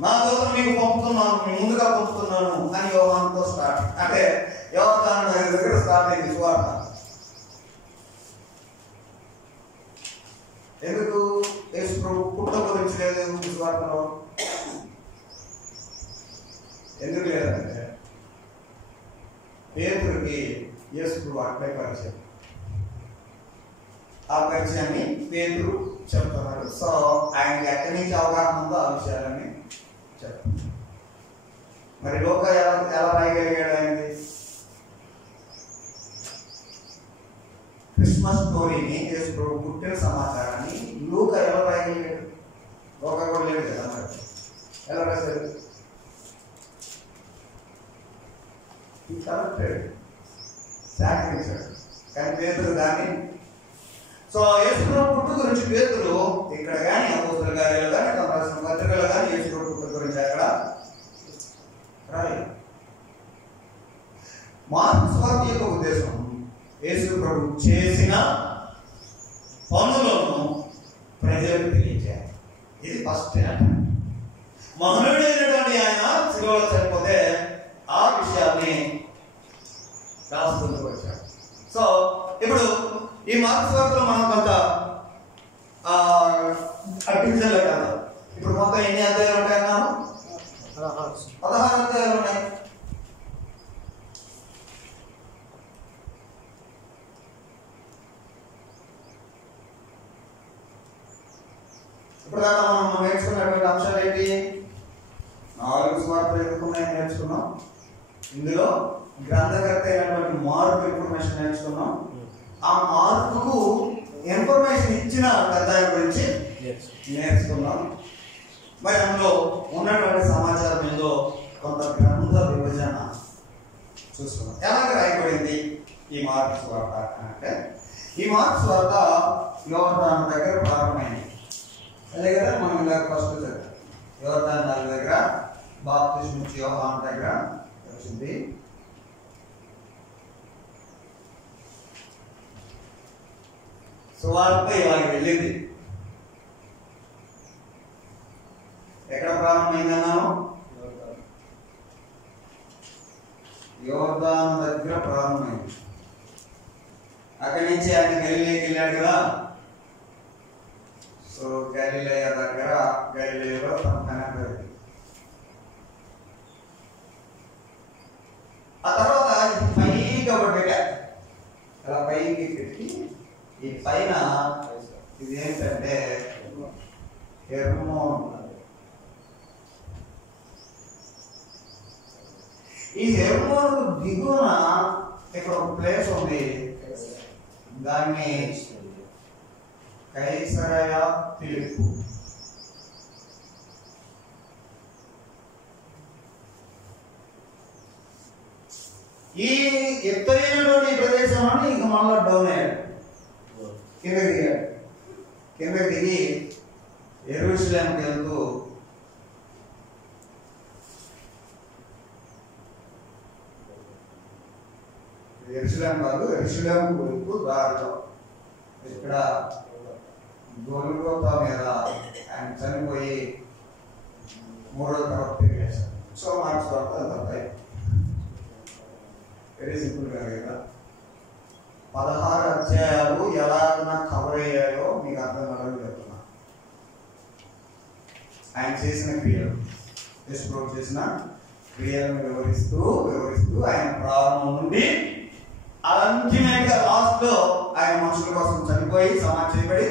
నా దూతను మీకు పంపుతున్నాను, ముందుగా పంపుతున్నాను అని యోహానుతో స్టార్ట్. అంటే యోహాను దగ్గర స్టార్ట్ అయింది సువార్త. ఎందుకు యేసు పుట్ట గురించి లేదు సువార్తలో? ఎందుకు లేదంటే పేతురుకి యేసు అట్లే పరిచయం. ఆ పరిచయాన్ని పేతురు చెప్తున్నారు. సో ఆయనకి ఎక్కడి నుంచి అవగాహన ఉందో ఆ విషయాలన్నీ చెప్తున్నారు. మరి లోక ఎలా రాయగలిగాడు? ఆయనది క్రిస్మస్ స్టోరీని, యేసు ప్రభు పుట్టిన సమాచారాన్ని లూక ఎలా రాయగలిగాడు? లోక కూడా లేదు కదా, మరి ఎలా రాశాడు? సేకరించాడు. కానీ పేతురు దాన్ని, సో యేసు ప్రభు పుట్టు గురించి పేతురు ఇక్కడ కానీ అపోస్తలుల కార్యాలు కానీ తమ రాసిన పత్రికలు కానీ యేసు ప్రభు పుట్టు గురించి అక్కడ రాయలేదు. మార్కు సువార్త యొక్క ఉద్దేశం యేసు ప్రభు చేసిన పనులను ప్రజలకు తెలియజేయాలి. ఇది ఫస్ట్. మహనీయుడైనటువంటి ఆయన శిలువలో చనిపోతే ఆ విషయాన్ని రాసుకుంటూ వచ్చాడు. సో ఇప్పుడు ఈ మార్కు సువార్తలో మనం కొంత డివిజన్లో కదా, ఇప్పుడు మొత్తం ఎన్ని అధ్యాయాలు ఉంటాయన్నాము? 16 అధ్యాయాలు ఉన్నాయి. ఇప్పుడు దాకా మనం నేర్చుకున్నటువంటి అంశాలు ఏంటి? 4 సువార్తలు ఎందుకున్నాయని నేర్చుకున్నాం. ఇందులో గ్రంథకర్త అయినటువంటి మార్కు ఇన్ఫర్మేషన్ నేర్చుకున్నాం. ఆ మార్కుకు ఇన్ఫర్మేషన్ ఇచ్చిన పెద్ద గురించి నేర్చుకున్నాం. మరి అందులో ఉన్నటువంటి సమాచారం ఏదో కొంత గ్రంథ విభజన చూసుకున్నాం. ఎలాగ రాయబడింది ఈ మార్కు సువార్త అంటే, ఈ మార్కు సువార్త యోర్దాను దగ్గర ప్రారంభమైంది. అదే కదా మనం ఇలా ఫస్ట్ యోర్దాను నది దగ్గర బాప్తిస్మం ఇచ్చే యోహాను దగ్గర వచ్చింది. సువార్త ఇలాగ వెళ్ళింది. ఎక్కడ ప్రారంభమైందన్నాము? యోర్దాను దగ్గర ప్రారంభమైంది. అక్కడి నుంచి ఆయన గలిలయకి వెళ్ళాడు కదా. సో గలిలయ దగ్గర, గలిలయలో తన పని. ఆ తర్వాత పైకి ఒకటి పెట్టారు, అలా పైకి పెట్టి ఈ పైన ఇది ఏంటంటే హెర్మోన్. ఈ హెర్మోన్ దిగువన ఇక్కడ ఒక ప్లేస్ ఉంది, దాన్ని కైసరయ ఫిలిప్పు. ఈ ఎత్తైనటువంటి ప్రదేశంలో ఇంక మళ్ళా డౌన్ అయ్యాడు, కిందకి దిగాడు. కిందకి దిగి యెరూషలేముకి వెళ్తూ యెరూషలేం కాదు, యెరూషలేముకు వెళ్తూ దారిలో ఇక్కడ గొల్గొతా మీద ఆయన చనిపోయి 3వ తర్వాత తిరిగేశారు. సో మార్క్స్ వార్త అంతే, వెరీ సింపుల్ గా కదా. 16 అధ్యాయాలు ఎలాగ కవర్ అయ్యాయో మీకు అర్థం కాదని చెప్తున్నా. ఆయన చేసిన క్రియలు, యేసు చేసిన క్రియలను వివరిస్తూ ఆయన ప్రారంభం నుండి అల్టిమేట్ గా లాస్ట్ లో ఆయన మనుషుల కోసం చనిపోయి సమాధి చేయబడి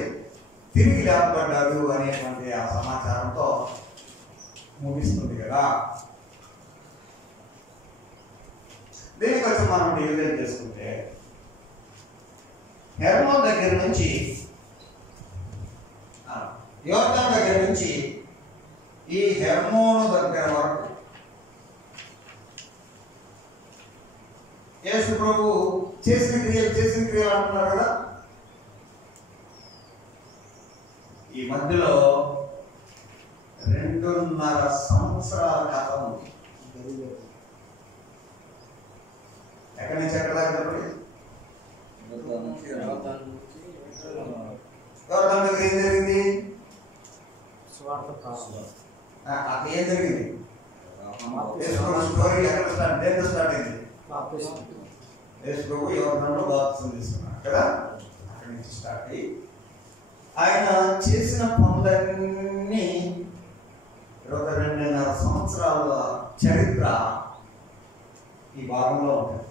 తిరిగి లేపబడ్డాడు అనేటువంటి ఆ సమాచారంతో ముగిస్తుంది కదా. దీనికి వచ్చి మనం డివైడ్ చేసుకుంటే హెర్మోన్ దగ్గర నుంచి యోర్దాను దగ్గర నుంచి ఈ హెర్మోను దగ్గర వరకు యేసు ప్రభు చేసిన క్రియలు అంటున్నారు కదా. ఈ మధ్యలో 2.5 సంవత్సరాల కాలం ఉంది. ఎక్కడి నుంచి ఎక్కడ దాకా చెప్పండి. యోర్దాను దగ్గర ఏం జరిగింది? అక్కడ ఏం జరిగింది? స్టోరీ ఎక్కడ స్టార్ట్, దేంతో స్టార్ట్ అయింది? యేసు ప్రభు యోర్దానులో బాప్తిసం తీసుకున్నాడు కదా. అక్కడి నుంచి స్టార్ట్ అయ్యి ఆయన చేసిన పనులన్నీ 2.5 సంవత్సరాల చరిత్ర ఈ భాగంలో ఉంటుంది.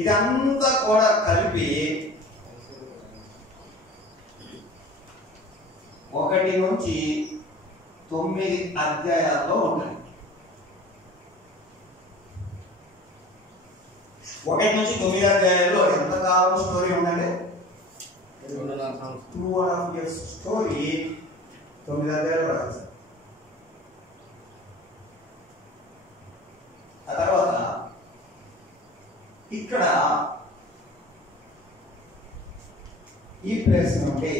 ఇదంతా కూడా కలిపి 1 నుంచి 9 అధ్యాయాల్లో ఉంటాయి. 1 నుంచి 9 అధ్యాయాల్లో ఎంతకాలం స్టోరీ ఉందండి? 2.5 years స్టోరీ 9 అధ్యాయాలు రాశారు. ఆ తర్వాత ఇక్కడ ఈ ప్లేస్ నుండి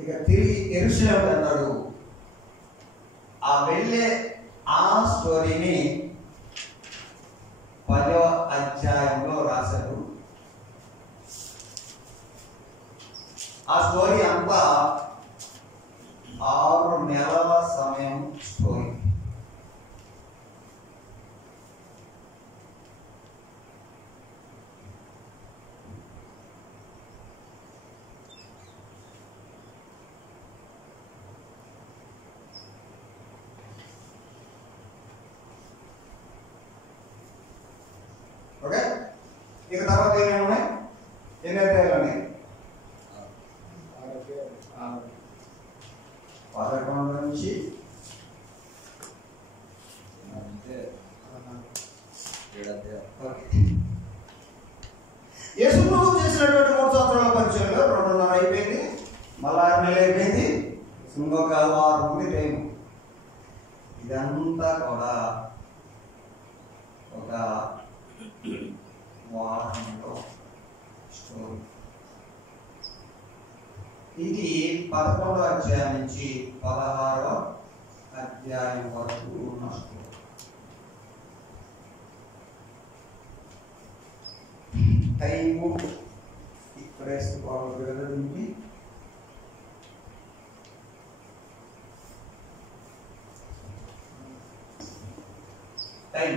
ఇక తిరిగి యెరూషలేము వెళ్తాడు. ఆ వెళ్ళే ఆ స్టోరీని 10వ అధ్యాయంలో రాశారు. ఆ స్టోరీ అంతా 6 నెలల సమయం స్టోరీ. ఓకే, ఇక తర్వాత ఏమేమి ఉన్నాయి? ఎన్ని అధ్యాయాలు ఉన్నాయి? 11 నుంచి యేసు ప్రభు చేసినటువంటి 3 సంవత్సరాల పరిచయంలో 2.5 అయిపోయింది, మళ్ళా 6 నెలలు అయిపోయింది, ఇంకొక 6 ఉంది టైం. ఇదంతా కూడా ఒక వారంలో స్టోరీ. ఇది 11వ అధ్యాయం నుంచి 16వ అధ్యాయం వరకు ఉన్న స్టోరీ. టైము ఇక్కడే ఉంది. టైం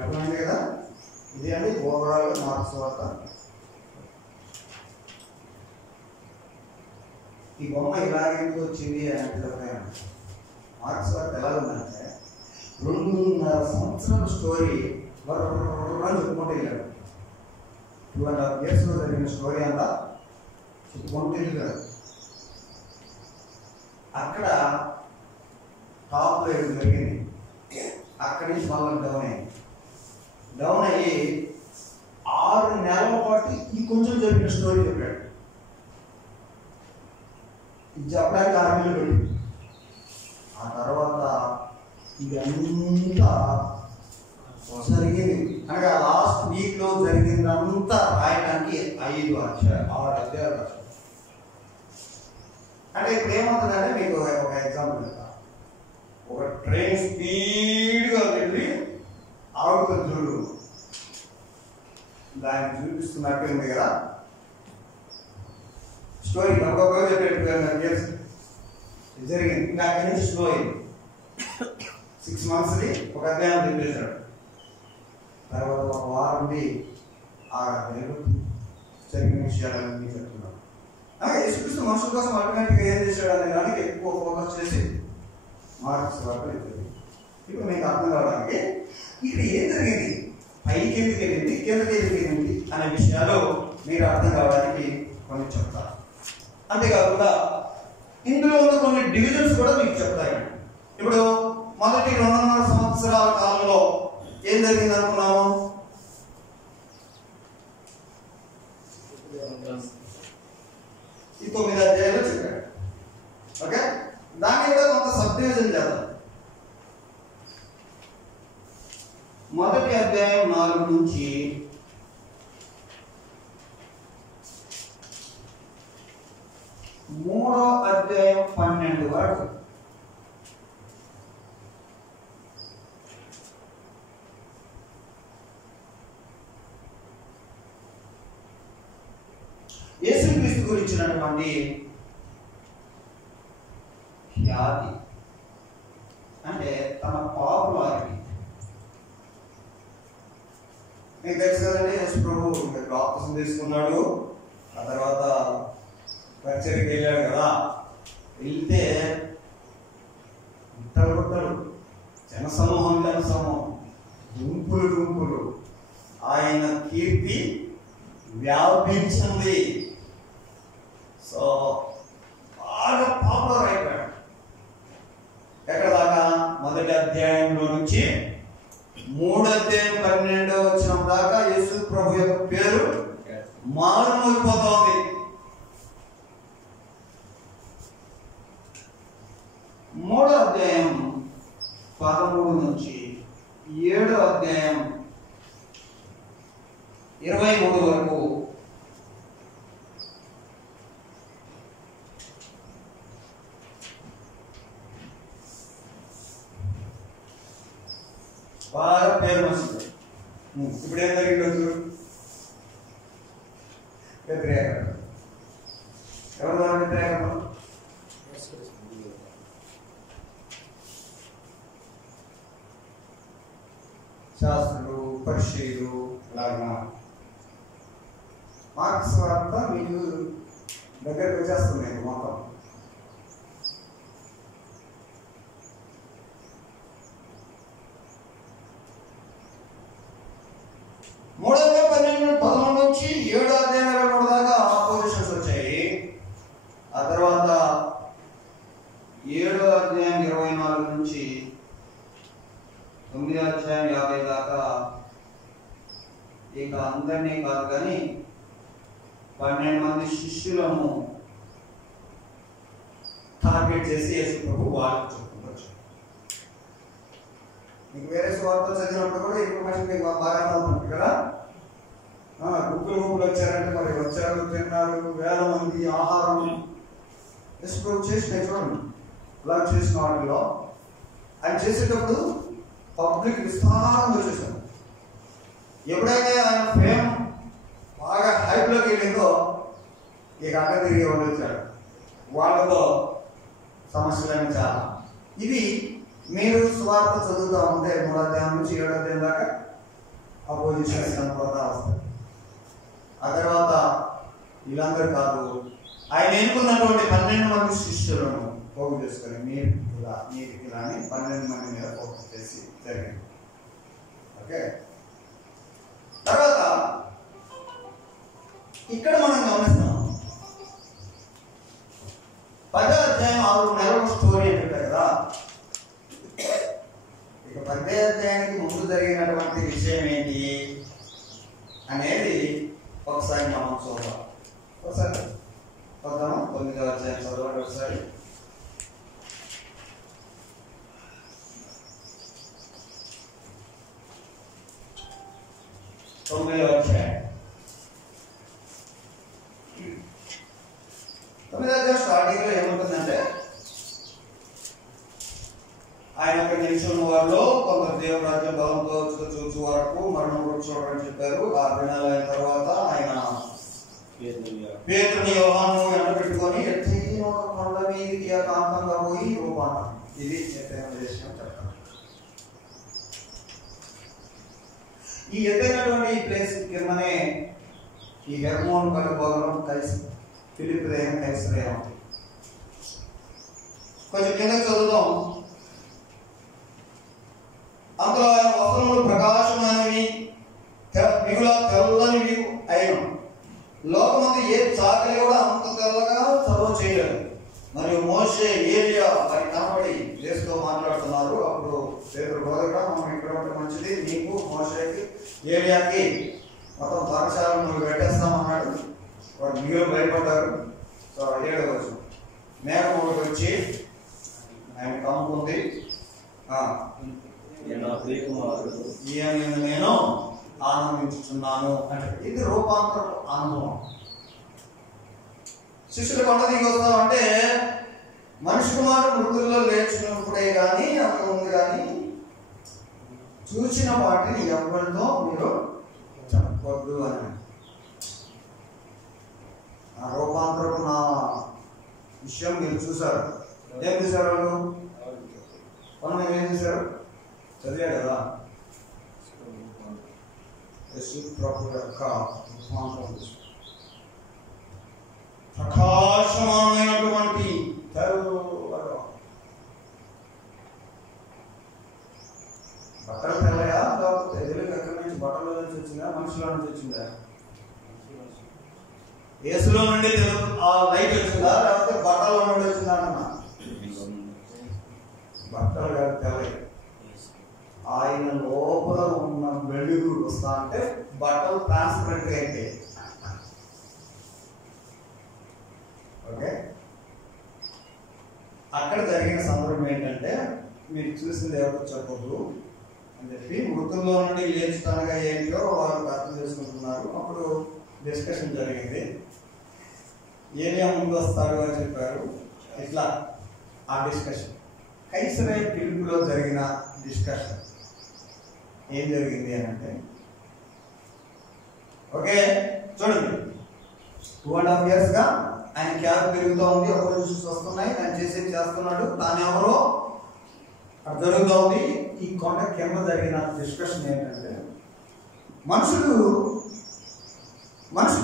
అర్థమైంది కదా. ఇది అండి ఓవరాల్ మార్క్స్ వార్త. ఈ బొమ్మ ఇలాగెందుకు వచ్చింది అని అంటే మార్క్స్ వార్త ఎలా ఉందంటే 2.5 సంవత్సరాల స్టోరీ అని చెప్పుకుంటూ వెళ్ళాడు. 2.5 years లో జరిగిన స్టోరీ అంతా చెప్పుకుంటూ వెళ్ళాడు. అక్కడ టాప్ లో ఏం జరిగింది, అక్కడి నుంచి మళ్ళీ డౌన్ అయ్యి 6 నెలల పాటు ఈ కొంచెం జరిగిన స్టోరీ చెప్పాడు. ఇది చెప్పడానికి 6 నెలలు పెట్టి ఆ తర్వాత ఇదంతా జరిగింది అనగా లాస్ట్ వీక్ లో జరిగిందంతా రాయడానికి 6 అధ్యాయాలు రాశారు. అంటే ఇప్పుడు ఏమవుతుందంటే మీకు ఒక ఎగ్జాంపుల్ చెప్తా. ఒక ట్రైన్ స్పీడ్గా వెళ్ళి ఆగుతుంది చూడు, దాన్ని చూపిస్తున్నట్టు ఉంది కదా స్టోరీ. ఒక్కొక్క చెప్పేట్టు జరిగింది. ఇంకా అక్కడి నుంచి స్లో అయింది. 6 months ఒక అధ్యాయం చెప్పేశాడు. తర్వాత ఒక వారం ఆ జరిగిన విషయాలన్నీ చెప్తున్నాడు. అలాగే యేసుక్రీస్తు మనుషుల కోసం ఆటోమేటిక్గా ఏం చేశాడు అనే దానికి ఎక్కువ ఫోకస్ చేసి మార్క్స్ వరకు వెళ్తుంది. ఇప్పుడు మీకు అర్థం కావడానికి ఇక్కడ ఏం జరిగింది, పైకి ఎందుకు వెళ్ళింది, కిందకి ఎందుకు వెళ్ళింది అనే విషయాలు మీరు అర్థం కావడానికి కొన్ని చెప్తారు. అంతేకాకుండా ఇందులో ఉన్న కొన్ని డివిజన్స్ కూడా మీకు చెప్తాయి. ఇప్పుడు మొదటి 2.5 సంవత్సరాల కాలంలో ఏం జరిగింది అనుకున్నాము? ఈ 9 అధ్యాయాలు చెప్పాడు. ఓకే, దాన్ని కూడా కొంత సబ్డివిజన్ చేద్దాం. మొదటి అధ్యాయం 4 నుంచి 3వ అధ్యాయం 12 వరకు యేసుక్రీస్తు గురించినటువంటి ఖ్యాతి అంటే తన పాపులారిటీ. మీకు తెలుసు కదండి, యేసు ప్రభు బాప్తిసం తీసుకున్నాడు, ఆ తర్వాత పరిచర్యకి వెళ్ళాడు కదా. వెళ్తే గుట్టలు జనసమూహం గుంపులు ఆయన కీర్తి వ్యాపించింది. సో బాగా పాపులర్ అయిపోయాడు. ఎక్కడ దాకా? మొదటి అధ్యాయంలో నుంచి 3వ అధ్యాయం 12వ వచనం దాకా యేసు ప్రభు యొక్క పేరు మారుమోగిపోతోంది. 3వ అధ్యాయం 13 నుంచి 7వ అధ్యాయం 23 వరకు బాగా పేరు వస్తుంది. ఇప్పుడు ఏం జరిగిందో చూడు. వ్యతిరేకత. ఎవరి ద్వారా వ్యతిరేకత? శాస్త్రులు, పరిశీలు లాగా. మార్క్స్ వార్త మీకు దగ్గరకు వచ్చేస్తుంది మొత్తం. మూడవ 11 నుంచి 7వ అధ్యాయం 23 దాకా ఆపోజిషన్స్ వచ్చాయి. ఆ తర్వాత 7వ అధ్యాయం 24 నుంచి 9వ అధ్యాయం 50 దాకా ఇక అందరినీ కాదు కానీ 12 మంది శిష్యులను టార్గెట్ చేసి యేసు ప్రభు వాళ్ళకి చెప్పుకోవచ్చు. మీకు వేరే స్వార్థం చదివినప్పుడు కూడా ఇన్ఫర్మేషన్ మీకు బాగా ఉంటుంది కదా. గుంపులు వచ్చారంటే మరి వచ్చారు, తిన్నారు, 1000 మంది ఆహారం యేసు ప్రభు చేసినాయి చూడండి. ఇలా చేసిన వాటిలో ఆయన చేసేటప్పుడు పబ్లిక్ విస్తారంగా చేశారు. ఎప్పుడైతే ఆయన ఫేమ్ బాగా హైప్లోకి వెళ్ళిందో ఇక అక్కడ తిరిగి వాళ్ళు వచ్చారు. వాళ్ళతో సమస్యలన్నీ చాలా. ఇవి మీరు స్వార్థ చదువుతూ ఉంటే 3వ అధ్యాయం నుంచి 7వ అధ్యాయం దాకా అపోజిషన్స్ కనపడతా వస్తాయి. ఆ తర్వాత వీళ్ళందరూ కాదు, ఆయన ఎన్నుకున్నటువంటి 12 మంది శిష్యులను పోగు చేసుకొని మీరు ఇలా అని 12 మంది మీద ఫోకస్ చేసి జరిగింది. ఓకే, తర్వాత ఇక్కడ మనం గమనిస్తాం 10వ అధ్యాయం 6 నెలల స్టోరీ అని చెప్పారు కదా. ఇక 10వ జరిగినటువంటి విషయం ఏంటి అనేది ఒకసారి మనం చూద్దాం. ఒకసారి చూద్దాము. 9వ అధ్యాయం చదవండి ఒకసారి. 9వ అధ్యాయం 9వ అధ్యాయం స్టార్టింగ్ లో ఏముంటుందంటే, ఆయన నిలిచిన వారిలో కొందరు దేవుని రాజ్యం బలంతో చూచు వరకు మరణం కూడా చూడని చెప్పారు. 6 దినాలు అయిన తర్వాత ఆయన పేతురుని యోహాను ఎండబెట్టుకొని ఎత్తి ఒక కొండ మీదకి ఏకాంతంగా పోయి రూపాన ఇది ఎత్తైన దేశం చెప్తారు. ఈ ఎత్తైనటువంటి ప్లేస్ కిందనే ఈ హెర్మోన్ కనుభోగం కలిసి ఫిలిప్పీయం కైసరయ కొంచెం కింద చదువుదాం. అందులో ఆయన వస్త్రములు ప్రకాశమైనవి మిగుల తెల్లనివి అయిన లోకమందు ఏ చాకలి కూడా అంత తెల్లగా చదువు చేయలేదు. మరియు మోషే ఏలియా వారి కనబడి చేస్తూ మాట్లాడుతున్నారు. అప్పుడు పేతురు బోధకుడా, మనం ఇక్కడ ఉంటే మంచిది, నీకు మోషేకి ఏలియాకి మొత్తం పాఠశాలను నువ్వు పెట్టేస్తామన్నాడు. వారు మిగులు భయపడ్డారు. సో 7వ వచనం, మేఘం ఒకటి వచ్చి ఆయన కమ్ముకుంది, నేను ఆనందించుతున్నాను అంటే ఇది రూపాంతర అనుభవం. శిష్యులు కొండ దిగి వస్తామంటే మనిషి కుమారుడు మృతుల్లో లేచినప్పుడే కానీ అక్కడ ఉంది, కానీ చూసిన వాటిని ఎవరితో మీరు చెప్పవద్దు అని. ఆ రూపాంతరం నా విషయం మీరు చూసారు. ఏం చూసారు వాళ్ళు? మనం ఏం చూసారు? చదివాడు కదా, ప్రకాశమానమైనటువంటి బట్టలు తెల్లయా లేకపోతే ఎదురు ఎక్కడి నుంచి బట్టల నుంచి వచ్చిందా, మనుషుల నుంచి వచ్చిందా? యేసులో నుండి ఆ లైట్ వచ్చిందా లేకపోతే బట్టల నుండి వచ్చిందా అన్న? బట్టలు కాదు, తెల్లయి. ఆయన లోపల ఉన్న వెలుగు వస్తా అంటే బట్టలు ట్రాన్స్పరెంట్ అయితే ఓకే. అక్కడ జరిగిన సందర్భం ఏంటంటే, మీరు చూసింది ఎవరు చెప్పదు అని చెప్పి మృతుల్లో నుండి లేచుతానుగా ఏంటో వాళ్ళు అర్థం చేసుకుంటున్నారు. అప్పుడు డిస్కషన్ జరిగింది. ఏలియా ముందు వస్తాడు అని చెప్పారు. ఇట్లా ఆ డిస్కషన్ కైసరయ ఫిలిప్పీలో జరిగిన డిస్కషన్ ఏం జరిగింది అని అంటే, ఓకే చూడండి, 2.5 years గా ఆయన క్యాబ్ పెరుగుతూ ఉంది, ఒకరు చూసి వస్తున్నాయి, ఆయన చేసేది చేస్తున్నాడు, తాను ఎవరో అది జరుగుతూ ఉంది. ఈ కొండ కింద జరిగిన డిస్కషన్ ఏంటంటే, మనిషి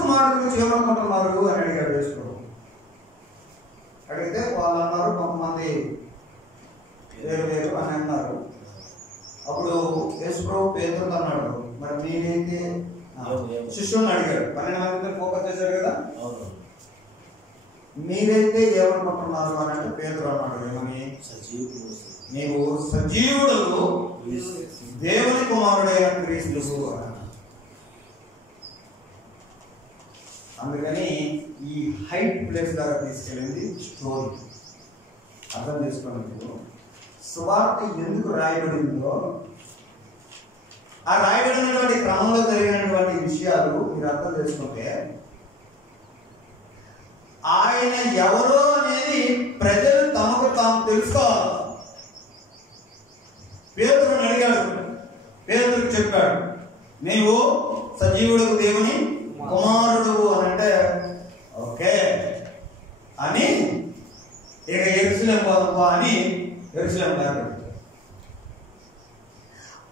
కుమారుడు గురించి ఏమనుకుంటున్నారు అని అడిగాడు యేసు. అడిగితే వాళ్ళు అన్నారు, కొంతమంది వేరు అని అన్నారు. అప్పుడు యేసు పేతురు అన్నాడు, మరి నేనైతే శిష్యుల్ని అడిగాడు, 12 మంది ఫోకస్ చేశాడు కదా, మీరైతే ఏమనుకుంటున్నారు అని అంటే పేతురు అన్నాడు, ఏమని? నీవు సజీవుడు దేవుని కుమారుడైన క్రీస్తు. అందుకని ఈ హైట్ ప్లేస్ దాకా తీసుకెళ్ళింది స్టోరీ. అర్థం చేసుకోండి. సువార్త ఎందుకు రాయబడిందో, ఆ రాయబడినటువంటి క్రమంలో జరిగినటువంటి విషయాలు మీరు అర్థం చేసుకుంటే, ఆయన ఎవరో అనేది ప్రజలు తమకు తాము తెలుసుకోవాలి. పేతురుని అడిగాడు, పేతురుకు చెప్పాడు, నీవు సజీవుడు దేవుని కుమారుడు అని అంటే ఓకే అని, ఇక యెరూషలేము పోదాం అని యెరూషలేము గారు.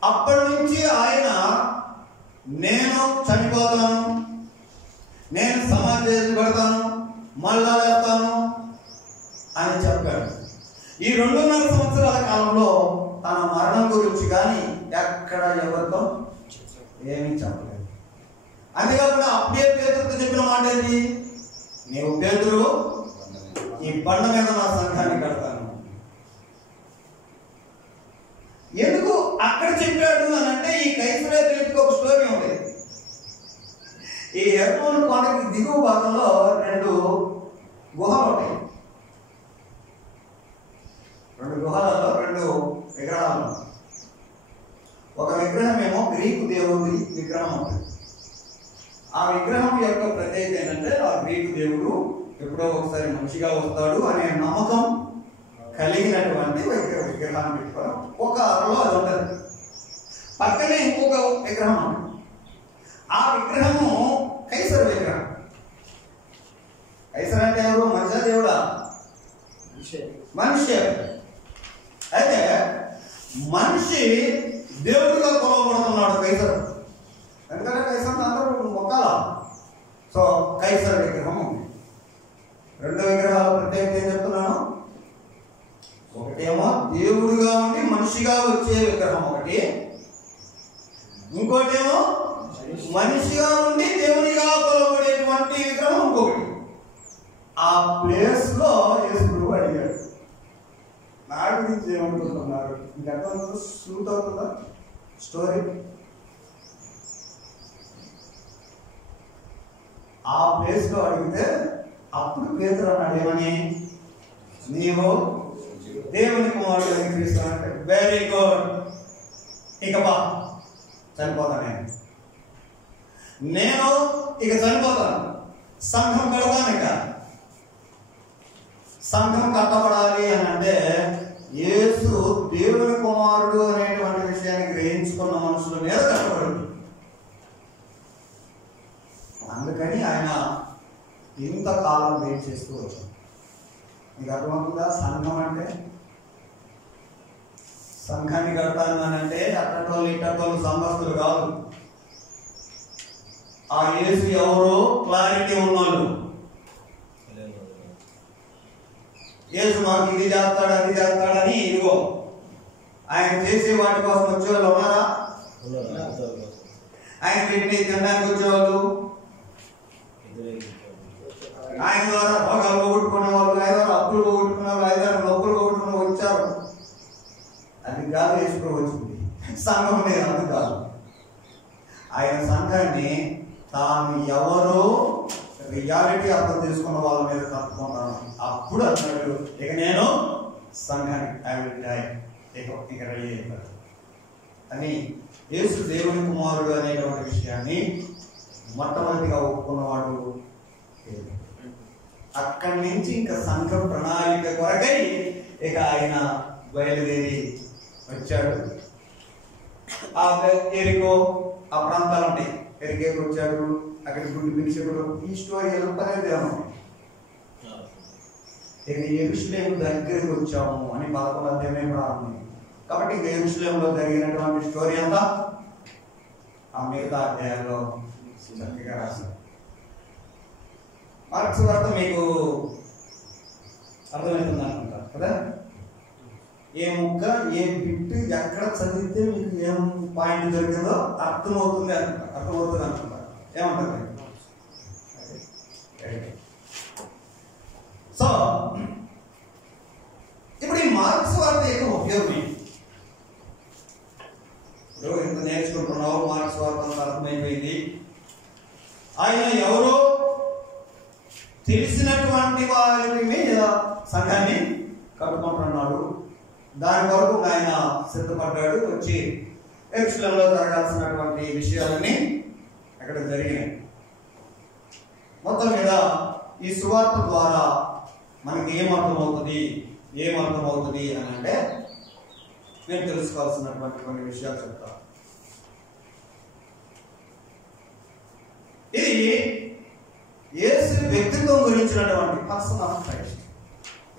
అప్పటి నుంచి ఆయన నేను చనిపోతాను, నేను సమాధి చేయబడతాను, మళ్ళా వేస్తాను అని చెప్పాడు. ఈ 2.5 సంవత్సరాల కాలంలో తన మరణం గురించి కానీ ఎక్కడ ఎవరితో ఏమీ చెప్పలేదు. అంతేకాకుండా అప్పుడే పేతురుతో చెప్పిన మాట ఏంటి? నీవు పేతురు, ఈ బండ మీద నా సంఘాన్ని కడతాను. ఎందుకు అక్కడ చెప్పాడు అని అంటే ఈ కైసరే ఫిలిప్కి ఒక స్టోరీ ఉంది. ఈ హెర్మోన్ కొండకి దిగువ భాగంలో 2 గుహలు ఉంటాయి. 2 గుహలలో 2 విగ్రహాలు ఉంటాయి. ఒక విగ్రహం ఏమో గ్రీకు దేవుడి విగ్రహం ఉంటుంది. ఆ విగ్రహం యొక్క ప్రత్యేకత ఏంటంటే ఆ గ్రీకు దేవుడు ఎప్పుడో ఒకసారి మంచిగా వస్తాడు అనే నమ్మకం కలిగినటువంటి విగ్రహాన్ని పెట్టుకోవడం. ఒక అరలో అది ఉంటుంది. పక్కనే ఇంకొక విగ్రహం ఉంటుంది. ఆ విగ్రహము కైసర్ విగ్రహం. కైసర్ అంటే ఎవరు? మనిషి దేవుడా? మనిషి. అయితే మనిషి దేవుడిగా కొలవబడుతున్నాడు కైసర్. ఎందుకంటే కైసర్ అందరూ మొక్కాల. సో కైసర్ విగ్రహం ఉంది. 2 విగ్రహాల ప్రత్యేకత ఏం చెప్తున్నాను? ఒకటేమో దేవుడిగా ఉండి మనిషిగా వచ్చే విగ్రహం ఒకటి, ఇంకోటేమో మనిషిగా ఉండి దేవునిగా కొలబడేటువంటి విగ్రహం ఇంకొకటి. ఆ ప్లేస్ లో యేసు అడిగాడు, నా గురించి ఏమనుకుంటున్నారు? మీకు అర్థం సూట్ అవుతుందా స్టోరీ? ఆ ప్లేస్ లో అడిగితే అప్పుడు పేతురు అన్నాడు, ఏమని? నీవు దేవుని కుమారుడు అని క్రీస్తు అంటే. Very good. ఇక బా చనిపోతాను నేను ఇక చనిపోతాను. సంఘం కడతాను. ఇక సంఘం కట్టబడాలి అని అంటే యేసు దేవుని కుమారుడు అనేటువంటి విషయాన్ని గ్రహించుకున్న మనుషుల మీద కట్టబడు. అందుకని ఆయన ఇంతకాలం వెయిట్ చేస్తూ వచ్చాం. మీకు అర్థమవుతుందా? సంఘం అంటే సంఘాన్ని కడతాను అని అంటే అట్టటోళ్ళు ఇట్టటోళ్ళు సంఘస్థులు కాదు. ఆ యేసు ఎవరో క్లారిటీ ఉన్నోళ్ళు. యేసు మాకు ఇది చేస్తాడు అది చేస్తాడని ఇదిగో ఆయన చేసే వాటి కోసం వచ్చేవాళ్ళు ఉన్నారా? ఆయన తిండి తినడానికి వచ్చేవాళ్ళు, ఆయన ద్వారా రోగాలు పోగొట్టుకునే వాళ్ళు, ఆయన ద్వారా అప్పులు పోగొట్టుకునే వాళ్ళు, ఆయన ద్వారా నొప్పులు పోగొట్టుకుని వచ్చారు. అది కాదు యేసు వచ్చింది. సంఘం అనేది అది కాదు. ఆయన సంఘాన్ని తాను ఎవరో రియాలిటీ అర్థం చేసుకున్న వాళ్ళ మీద కట్టుకున్నాను. అప్పుడు అన్నాడు, ఇక నేను సంఘానికి ఐ విల్ డై, ఇక రెడీ అయిపోతాడు అని. యేసు దేవుని కుమారుడు అనేటువంటి విషయాన్ని మొట్టమొదటిగా ఒప్పుకున్నవాడు. అక్కడి నుంచి ఇంకా సంఘ ప్రణాళిక కొరకై ఇక ఆయన బయలుదేరి వచ్చాడు. ఆ ఎరికో ఆ ప్రాంతాలు ఉంటాయి. ఎరికేకి వచ్చాడు, అక్కడ గుడ్డు పిలిచాడు. ఈ స్టోరీ పనేది ఇక యెరూషలేము దగ్గరికి వచ్చాము అని 11వ అధ్యాయం ప్రారంభం. కాబట్టి ఇక యెరూషలేములో జరిగినటువంటి స్టోరీ అంతా ఆ మిగతా అధ్యాయంలో చక్కగా రాశారు. మార్క్స్ వార్త మీకు అర్థమవుతుంది అనుకుంటారు కదా. ఏ ముక్క ఏ బిట్టు ఎక్కడ చదివితే మీకు ఏం పాయింట్ దొరికిందో అర్థమవుతుంది అనుకుంటారు. అర్థమవుతుంది అనుకుంటారు. ఏమంటారు? సో ఇప్పుడు ఈ మార్క్స్ వార్త యొక్క ఉపయోగం ఏంటి? ఇప్పుడు ఎంత నేర్చుకుంటున్నావు, మార్క్స్ వార్త అర్థమైపోయింది. ఆయన ఎవరో తెలిసినటువంటి వారి మీద సంఘాన్ని కట్టుకుంటున్నాడు. దాని వరకు ఆయన సిద్ధపడ్డాడు. వచ్చి యెరూషలేములో జరగాల్సినటువంటి విషయాలన్నీ అక్కడ జరిగినాయి. మొత్తం మీద ఈ సువార్త ద్వారా మనకి ఏమర్థమవుతుంది అని అంటే నేను తెలుసుకోవాల్సినటువంటి కొన్ని విషయాలు చెప్తా. ఇది యేసు వ్యక్తిత్వం గురించినటువంటి పర్సన్ ఆఫ్ క్రైస్ట్,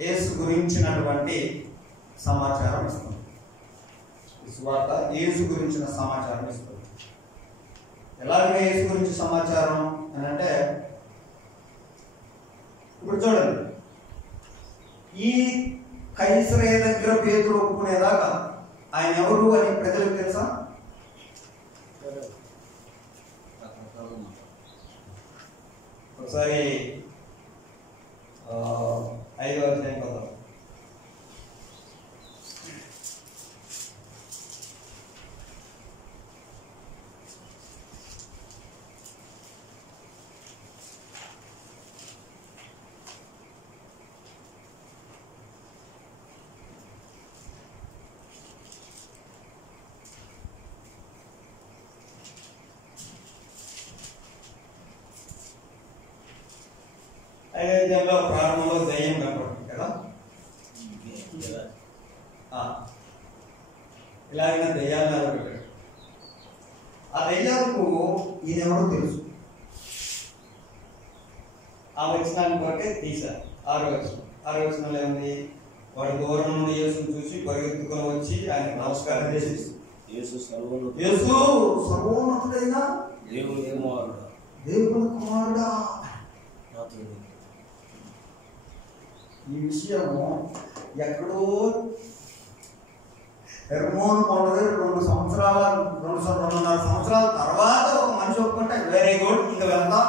యేసు గురించినటువంటి సమాచారం ఇస్తుంది. సువార్త యేసు గురించిన సమాచారం ఇస్తుంది. ఎలాగే యేసు గురించి సమాచారం అని అంటే ఇప్పుడు చూడండి, ఈ కైసరయ్య దగ్గర పేతురు ఒప్పుకునేదాకా ఆయన ఎవరు అని ప్రజలకు తెలుసా? ఒకసారి 5వ అధ్యాయం కదా, అయోధ్యలో ప్రారంభంలో దయ్యం కనపడుతుంది కదా, ఇలాగైనా దయ్యాలు నిలబెట్టాడు. ఆ దయ్యాలకు ఈయనెవరో తెలుసు. ఆ వచనాన్ని బట్టే తీశారు. 6వ వచనంలో ఏముంది? వాడు దూరం నుండి యేసుని చూసి పరిగెత్తుకొని వచ్చి ఆయన నమస్కారం చేసి, యేసు సర్వోన్నతుడైన దేవుని కుమారుడా. ఈ విషయము ఎక్కడో హెర్మోన్ కొండది 2.5 సంవత్సరాల తర్వాత ఒక మనిషి ఒప్పుకుంటే వెరీ గుడ్, ఇంకా వెళ్తా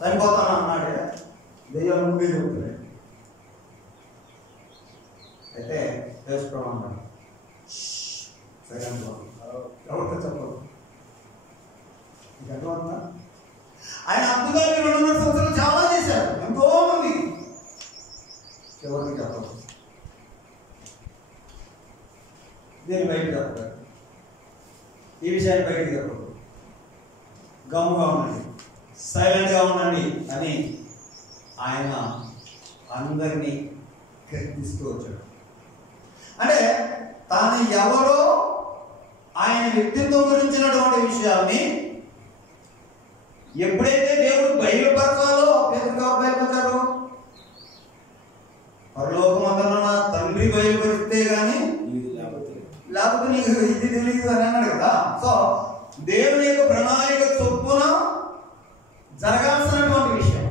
చనిపోతాను అన్నాడే. దెయ్యాలు ముందే చెప్తున్నాడు. అయితే తెలుసుకోవడం అన్నాడు, ఎవరితో చెప్పదు. ఇది అర్థమవుతుందా? ఆయన అద్భుతాలు 2.5 సంవత్సరాలు చాలా చేశారు, ఎంతో మంది. ఎవరికి చెప్పదు, దీన్ని బయటకు చెప్పారు. ఈ విషయాన్ని బయటకు చెప్పదు. గమ్ముగా ఉండండి, సైలెంట్గా ఉండండి అని ఆయన అందరినీ కీర్తిస్తూ వచ్చాడు. అంటే తాను ఎవరో ఆయన వ్యక్తిత్వం గురించినటువంటి విషయాన్ని ఎప్పుడైతే దేవుడు బయలుపరచాలో ఎవరు బయలుపరచారు? పరలోకమందున్న నా తండ్రి బయలుపరిస్తే గాని లేకపోతే నీకు ఇది తెలియదు అని అన్నాడు కదా. సో దేవుని యొక్క ప్రణాళిక చొప్పున జరగాల్సినటువంటి విషయం.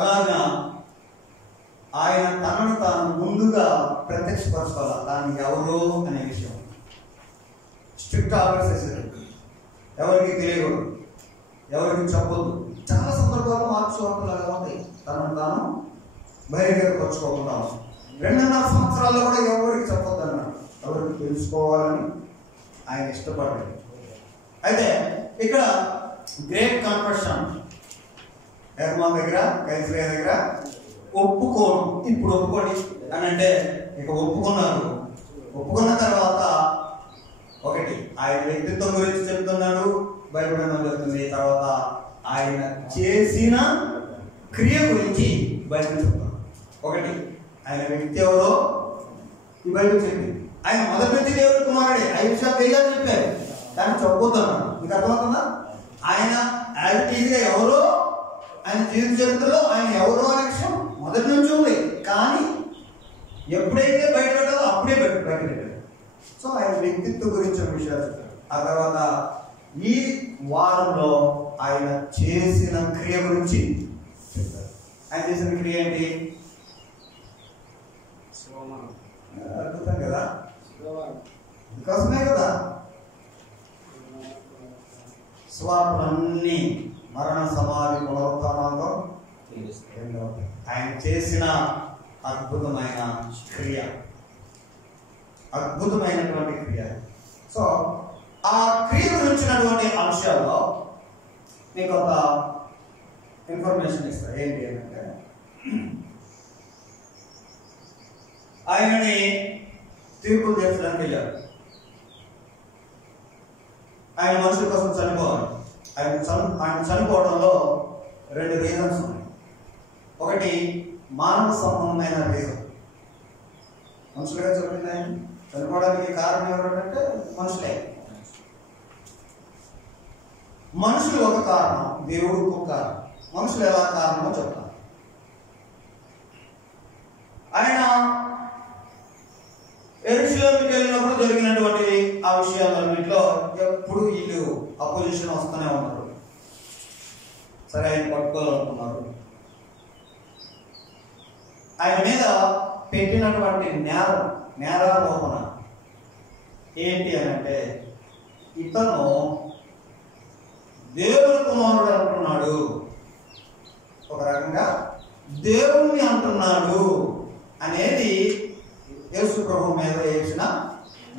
అలాగా ఆయన తనను తాను ముందుగా ప్రత్యక్షపరచుకోవాలి. తాను ఎవరు అనే విషయం స్ట్రిక్ట్ ఆర్డర్స్ వేసారు. ఎవరికి తెలియకూడదు, ఎవరికి చెప్పొద్దు. చాలా సందర్భాలు మార్క్స్ వార్తలాగా ఉంది. తనను తాను బహిరంగపరచుకోకుండా 2.5 సంవత్సరాల్లో కూడా ఎవరికి చెప్పొద్దు అన్నాడు. ఎవరికి తెలుసుకోవాలని ఆయన ఇష్టపడ్డాడు. అయితే ఇక్కడ గ్రేట్ కన్ఫెషన్ హెర్మోన్ దగ్గర, కైసరియా దగ్గర ఒప్పుకోను, ఇప్పుడు ఒప్పుకోండి అని అంటే ఇక ఒప్పుకున్నారు. ఒప్పుకున్న తర్వాత ఒకటి ఆయన వ్యక్తిత్వం గురించి చెప్తున్నాడు, బైబిల్ చెప్తుంది. తర్వాత ఆయన చేసిన క్రియ గురించి బైబిల్ చెప్తున్నాడు. ఒకటి ఆయన వ్యక్తి ఎవరో ఈ బైబిల్ చెప్పింది. ఆయన మొదటి నుంచి దేవుడి కుమారుడే. 5 విషయాలు వేయాలని చెప్పారు, దాన్ని చెప్పొద్దన్నాడు. మీకు అర్థమవుతుందా? ఆయన యాక్టివ్గా ఎవరో, ఆయన జీవిత చరిత్రలో ఆయన ఎవరో అనే విషయం మొదటి నుంచి ఉంది. కానీ ఎప్పుడైతే బయట పెట్టాలో అప్పుడే బయట పెట్టాడు. సో ఆయన వ్యక్తిత్వం గురించి విషయాలు చెప్పారు. ఆ తర్వాత ఈ వారంలో ఆయన చేసిన క్రియ గురించి చెప్పారు. ఆయన చేసిన క్రియ ఏంటి? అద్భుతం కదా, ఇంకోసమే కదా. స్వార్థలన్నీ మరణ సమాధి పునరుత్థానంతో ఆయన చేసిన అద్భుతమైన క్రియ, అద్భుతమైనటువంటి క్రియ. సో ఆ క్రియ గురించినటువంటి అంశాల్లో మీకు ఒక ఇన్ఫర్మేషన్ ఇస్తారు. ఏంటి అంటే, ఆయనని తీర్పులు తీర్చడానికి వెళ్ళారు. ఆయన మనుషుల కోసం చనిపోవాలి. ఆయన చనిపోవడంలో 2 రీజన్స్ ఉన్నాయి. ఒకటి మానవ సంబంధమైన రీజన్. మనుషులుగా చెప్పింది ఆయన చనిపోవడానికి కారణం ఎవరంటే మనుషులే. మనుషులు ఒక కారణం, దేవుడు ఒక కారణం. మనుషులు ఎలా కారణమో చెప్తాను. ఆయన యెరూషలేముకి వెళ్ళినప్పుడు జరిగినటువంటి ఆ విషయాలన్నింటిలో ఎప్పుడు వీళ్ళు అపోజిషన్ వస్తూనే ఉన్నారు. సరే, ఆయన పట్టుకోవాలనుకున్నారు. ఆయన మీద పెట్టినటువంటి నేరారోపణ ఏంటి అని అంటే, ఇతను దేవుని కుమారుడు అంటున్నాడు, ఒక రకంగా దేవుణ్ణి అంటున్నాడు అనేది యేసు ప్రభు మీద వేసిన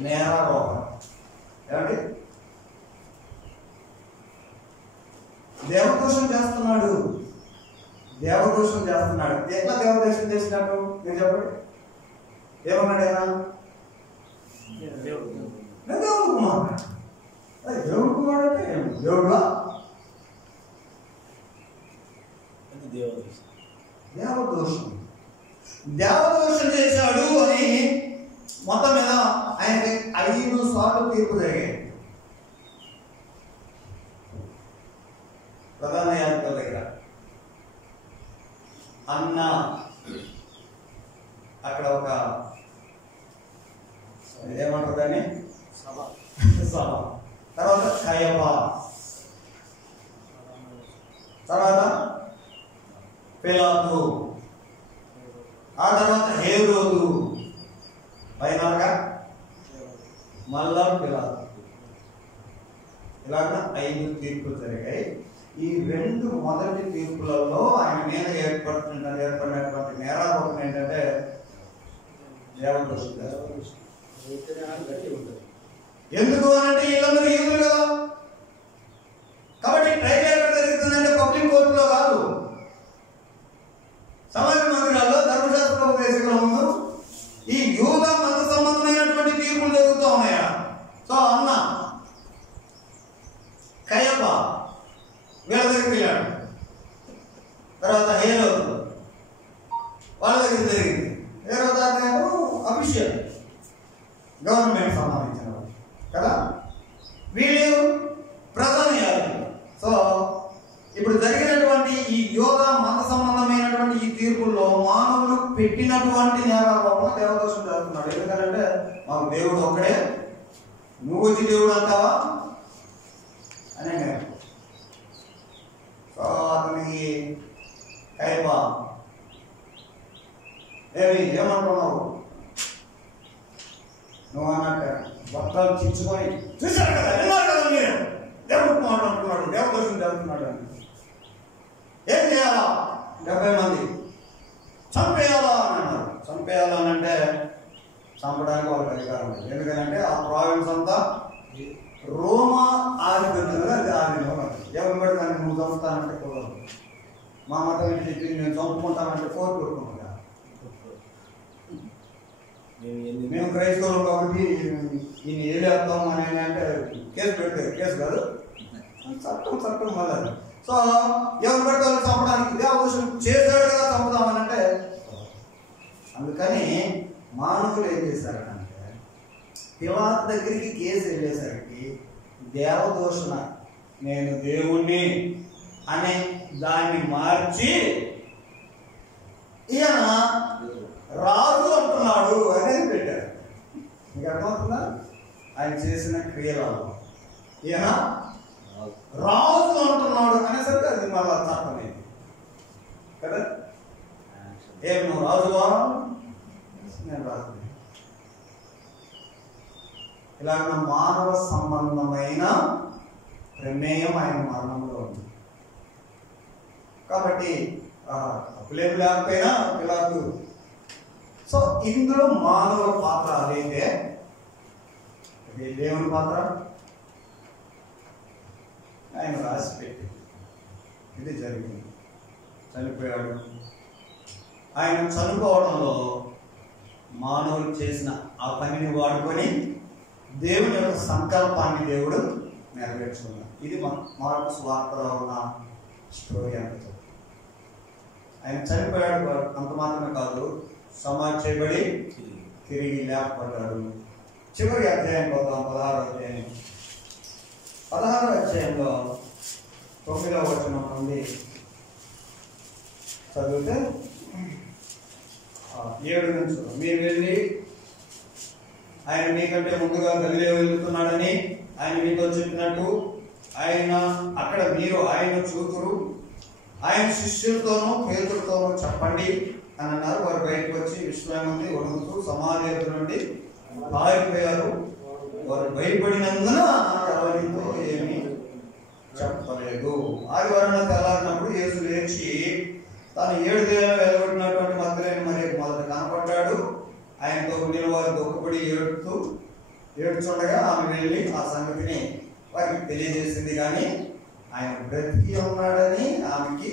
నేరారోపణ. ఏమండి? దేవదోషం చేస్తున్నాడు. ఎట్లా దేవదోషం చేసినట్టు మీరు చెప్పండి. ఏమన్నాడు ఆయన? దేవుడు కుమారుడు. దేవుడు కుమారుడు అంటే దేవుడుగా దేవదోషం చేశాడు అని మొత్తం మీద ఆయనకి 5 సార్లు తీర్పు జరిగాయి. ప్రధాన యాజకుల దగ్గర అన్న అక్కడ ఒక ఏమంటారు దాన్ని సభ. తర్వాత కయప, తర్వాత పిలాతు, ఆ తర్వాత హేరోదు, పైనగా మళ్ళా పిలాతు. ఇలాగ 5 తీర్పులు జరిగాయి. ఈ 2 మొదటి తీర్పులలో ఆయన మీద ఏర్పడినటువంటి నేరారోపణ ఏంటంటే దేవదోషం. ఎందుకు అనంటే వీళ్ళందరూ యూదులు కదా. కాబట్టి ట్రైల్ ఎక్కడ జరుగుతుందంటే పబ్లిక్ కోర్టులో కాదు, సమాజ మందిరాల్లో ధర్మశాస్త్ర ఉపదేశకుల ముందు ఈ యూద మత సంబంధమైనటువంటి తీర్పులు జరుగుతూ ఉన్నాయా. సో అన్న కయప వీళ్ళ దగ్గరికి వెళ్ళాడు, తర్వాత హేరోదు వాళ్ళ దగ్గర జరిగింది. హేరోదు అఫీషియల్ గవర్నమెంట్ సంబంధించిన కదా, వీళ్ళు ప్రధాన యాజకులు. సో ఇప్పుడు జరిగినటువంటి ఈ యోగ మత సంబంధమైనటువంటి ఈ తీర్పుల్లో మానవులు పెట్టినటువంటి నేరారోపణ దేవదోషం జరుగుతున్నాడు. ఎందుకంటే మాకు దేవుడు ఒక్కడే, నువ్వు వచ్చి దేవుడు అంటావా అనే. సో అతనికి కైప ఏమంటున్నావు నువ్వు అన్నట్టు బట్టలు చిచ్చుకొని చూశారు కదా, విన్నారు కదా మీరు దేవుడు మాట్లాడుతున్నాడు, దేవదోషం జరుగుతున్నాడు అని. ఏం చేయాలా? 70 మంది చంపేయాలా అని అన్నారు. చంపేయాలా అని అంటే చంపడానికి వాళ్ళకి అధికారం ఉంది. ఎందుకంటే ఆ ప్రావిన్స్ అంతా రోమా ఆధిపత్యం కదా, అది ఆధీనం. ఎవరు పడి దాన్ని నువ్వు చంపుతానంటే కుదరదు. మా మతం ఏంటి చెప్పి నేను చంపుకుంటానంటే కోర్టు కొట్టుకుంటా. మేము క్రైస్తవులు కాబట్టి ఈయన ఏలేస్తాం అని అంటే కేసు పెడతారు. కేసు కాదు, చట్టం మళ్ళీ. సో ఎవరు పెడతారు చంపడానికి? దేవదోషం చేశాడు కదా చంపుదామని అంటే. అందుకని మానవులు ఏం చేశారంటే పిలాతు దగ్గరికి కేసు వెళ్ళేసరికి దేవదోషణ నేను దేవుణ్ణి అనే దాన్ని మార్చి ఈయన రాజు అంటున్నాడు అనేది పెట్టారు. మీకు అర్థమవుతుందా? ఆయన చేసిన క్రియలలో ఈయన రాజు అంటున్నాడు అనేసరికి అది మళ్ళా చట్టమే కదా. ఏం నువ్వు రాజువా? నేను రాజు. ఇలాగ మానవ సంబంధమైన ప్రమేయం ఆయన మరణంలో ఉంది. కాబట్టి తప్పులేమి లేకపోయినా పిలాతు. సో ఇందులో మానవ పాత్ర అదైతే దేవుని పాత్ర ఆయన రాసి పెట్టి ఇది జరిగింది. చనిపోయాడు. ఆయన చనిపోవడంలో మానవులు చేసిన ఆ పనిని వాడుకొని దేవుని యొక్క సంకల్పాన్ని దేవుడు నెరవేర్చుకున్నాడు. ఇది మార్కు సువార్తలో ఉన్న స్టోరీ అంతా. ఆయన చనిపోయాడు, అంత మాత్రమే కాదు, సమాధి చేయబడి తిరిగి లేపబడ్డాడు. చివరి అధ్యాయం పోతాం, 16వ అధ్యాయం. 16వ అధ్యాయంలో 9వ వచనం నుండి చదివితే 7 నుంచి మీరు వెళ్ళి ఆయన మీకంటే ముందుగా గలిలయ వెళ్తున్నాడని ఆయన మీతో చెప్పినట్టు ఆయన అక్కడ మీరు ఆయన చూతురు, ఆయన శిష్యులతోనూ పేతులతోనూ చెప్పండి అని అన్నారు. వారు బయటకు వచ్చి విశ్రాంతి వణుకుతూ సమాధి ఎదురు నుండి పారిపోయారు. వారు భయపడినందున ఎవరితో ఏమీ చెప్పలేదు. ఆదివారం తెల్లారినప్పుడు యేసు లేచి తాను 7 దినాలు వెలువడినటువంటి మగ్ధలేని మరియకు మొదట కనపడ్డాడు. ఆయనతో ఉండిన వారు దుఃఖపడి ఏడ్చుండగా ఆమె వెళ్ళి ఆ సంగతిని వారికి తెలియజేసింది. కానీ ఆయన బ్రతికి ఉన్నాడని ఆమెకి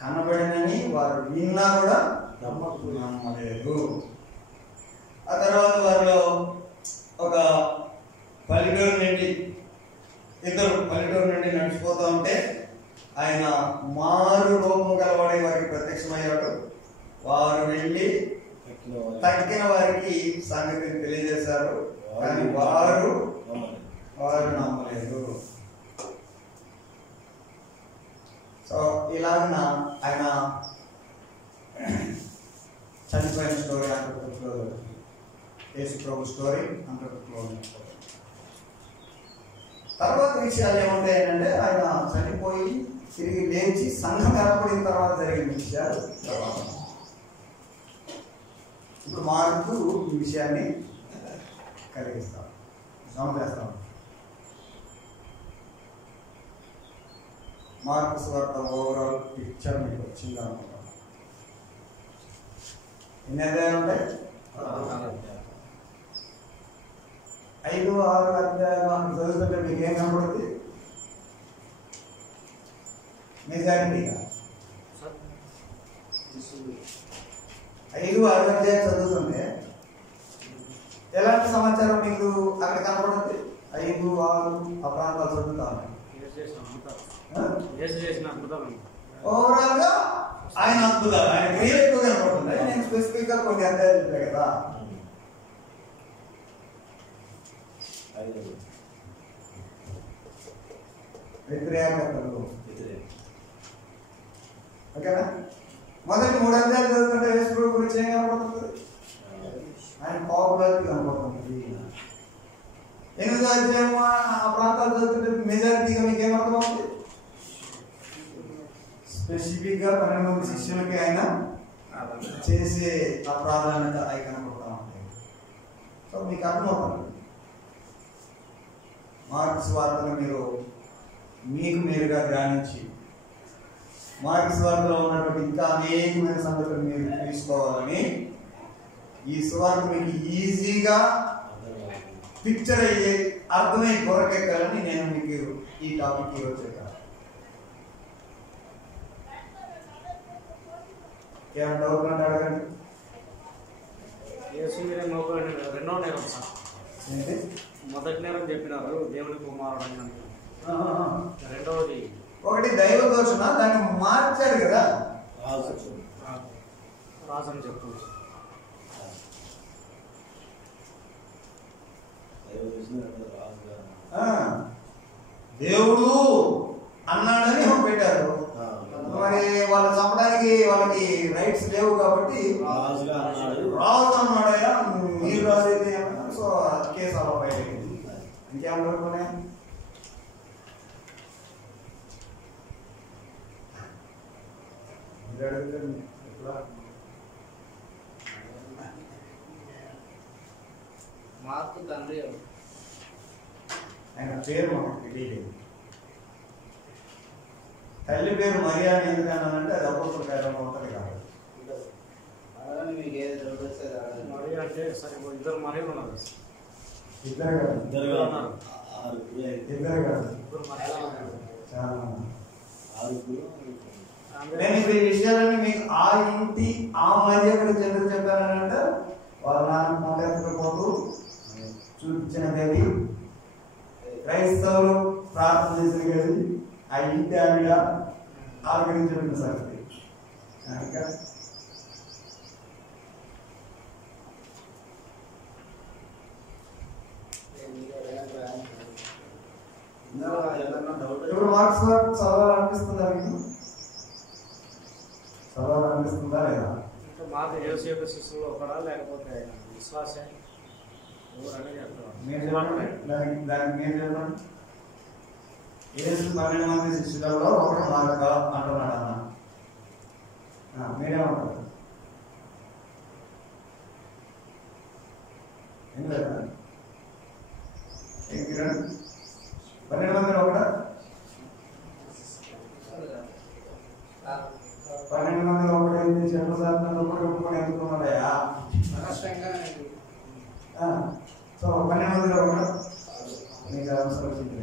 కనబడినని వారు విన్నా కూడా నమ్మలేదు. ఆ తర్వాత వారిలో ఒక పల్లెటూరు నుండి సంగతిని తెలియజేశారు, కానీ వారు నమ్మలేదు. సో ఇలాగ ఆయన చనిపోయిన స్టోరీ అంతర్గతంలో యేసు ప్రభు స్టోరీ అంతర్గతంలో. తర్వాత విషయాలు ఏముంటాయంటే ఆయన చనిపోయి తిరిగి లేచి సంఘం ఏర్పడిన తర్వాత జరిగిన విషయాలు. ఇప్పుడు మార్కు ఈ విషయాన్ని కలిగిస్తాం, గమనిస్తాం. మార్కు సువార్త ఓవరాల్ పిక్చర్ మీకు వచ్చింది అనుకుంటాం. ఎన్ని అధ్యాయాలు ఉంటాయి? 5, 6 అధ్యాయాలు చదువుతుంటే మీకు ఏం కనపడుతుంది? మెజారిటీగా 5, 6 అధ్యాయాలు చదువుతుంటే ఎలాంటి సమాచారం మీకు అక్కడ కనపడుతుంది? 5, 6 ఆ ప్రాంతాలు చదువుతాను. ఓవరాల్ గా ఆయన అద్భుతాలు, ఆయన క్రియలు ఎక్కువగా కనపడుతుంది. నేను స్పెసిఫిక్ గా కొన్ని అధ్యాయాలు చెప్పాను కదా. వ్యతిరేకతలు, ఓకేనా? మొదటి 3 అధ్యాయాలు చదువుతుంటే యేసు ప్రభు గురించి ఏం కనపడుతుంది? ఆయన పాపులారిటీ కనపడుతుంది. 8వ అధ్యాయం ఆ ప్రాంతాలు చదువుతుంటే మెజారిటీగా మీకు ఏమర్థమవుతుంది? స్పెసిఫిక్ గా 12 మంది శిష్యులకి ఆయన చేసే ఆ ప్రాధాన్యత అవి కనపడతా ఉంటాయి. సో మీకు అర్థమవుతుంది. మార్కు సువార్తను మీరు మీకు మీరుగా ధ్యానించి మార్కు సువార్తలో ఉన్నటువంటి ఇంకా అనేకమైన సంగతులు మీరు తీసుకోవాలని, ఈ సువార్త మీకు ఈజీగా పిక్చర్ అయ్యే అర్థమై కొరకెక్కాలని నేను మీకు ఈ టాపిక్ ఈరోజు చెప్పాను. ఏమన్నా డౌట్ అంటే అడగండి. రెండో నేరం సార్, మొదటి నేరం చెప్పినారు దేవుని కుమారుడు. రెండవది ఒకటి దైవ దోషణ, దాన్ని మార్చారు కదా రాజు అని చెప్తుంది. దేవుడు అన్నాడని పెట్టారు. మరి వాళ్ళు చంపడానికి వాళ్ళకి రైట్స్ లేవు కాబట్టి రాజు అన్నాడయ్యా, మీరు రాజు అయితే. సో కేసు అలా బయట ఇంకేమనుకున్నాయి? మార్కు తండ్రి ఆయన పేరు మనకు తెలియలేదు. తల్లి పేరు మరియా అని ఎందుకన్నానంటే అది అపోస్తుల కార్యంలో ఉంటుంది కాబట్టి. మరియా అంటే సరే, ఇద్దరు మరియా ఉన్నారు. ఇద్దరు కాదు. నేను ఇప్పుడు ఈ విషయాలన్నీ మీకు ఆ ఇంటి ఆ మధ్య గురించి ఎందుకు చెప్పానంటే వాళ్ళ నాన్న మొదలెత్తకపోతూ చూపించినది క్రైస్తవులు ప్రార్థన చేసిన గది ఆ ఇంటి ఆవిడ ఆలోచించిన సంగతి. ఇప్పుడు మార్క్స్ చదవాలనిపిస్తుందా మీకు? చదవాలనిపిస్తుందా లేదా? మాకు యేసు యొక్క శిష్యులు ఒకడా లేకపోతే విశ్వాసే దానికి ఏం చెప్పండి? యేసు 12 మంది శిష్యులలో ఒకడు మార్క్ అంటున్నాడు అన్న, మీరేమంటారు? ఏం లేదా? 12 మందిలో ఒకట? 12 మందిలో ఒకటి ఏంటి? చెప్పుసార్లు ఒకటి ఒప్పుకొని ఎందుకున్నాడయా? సో 12 మందిలో ఒకట మీకు అవసరం వచ్చింది.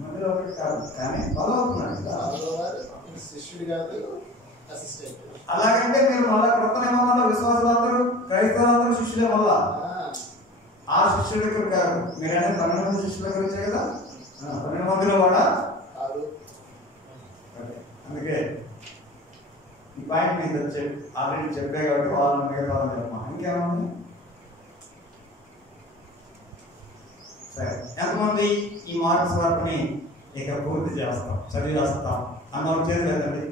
మధ్యలో ఒకటి కాదు, కానీ ఫాలో అవుతున్నాడు. శిష్యుడు కాదు, అలాగంటే మీరు మళ్ళా కొత్త నిబంధనలో విశ్వాసులందరూ క్రైస్తవులందరూ శిష్యులే. మళ్ళా ఆ శిష్యుల దగ్గర కాదు, మీరైనా 12 మంది శిష్యుల దగ్గర వచ్చాయి కదా. 12 మందిలో కూడా అందుకే ఈ పాయింట్ మీద ఆల్రెడీ చెప్పే కాబట్టి వాళ్ళు మిగతా చెప్పమా ఇంకేముంది? సరే, ఎంతమంది ఈ మాట స్వార్థని ఇక పూర్తి చేస్తాం చదివేస్తాం అన్న చేతి లేదండి?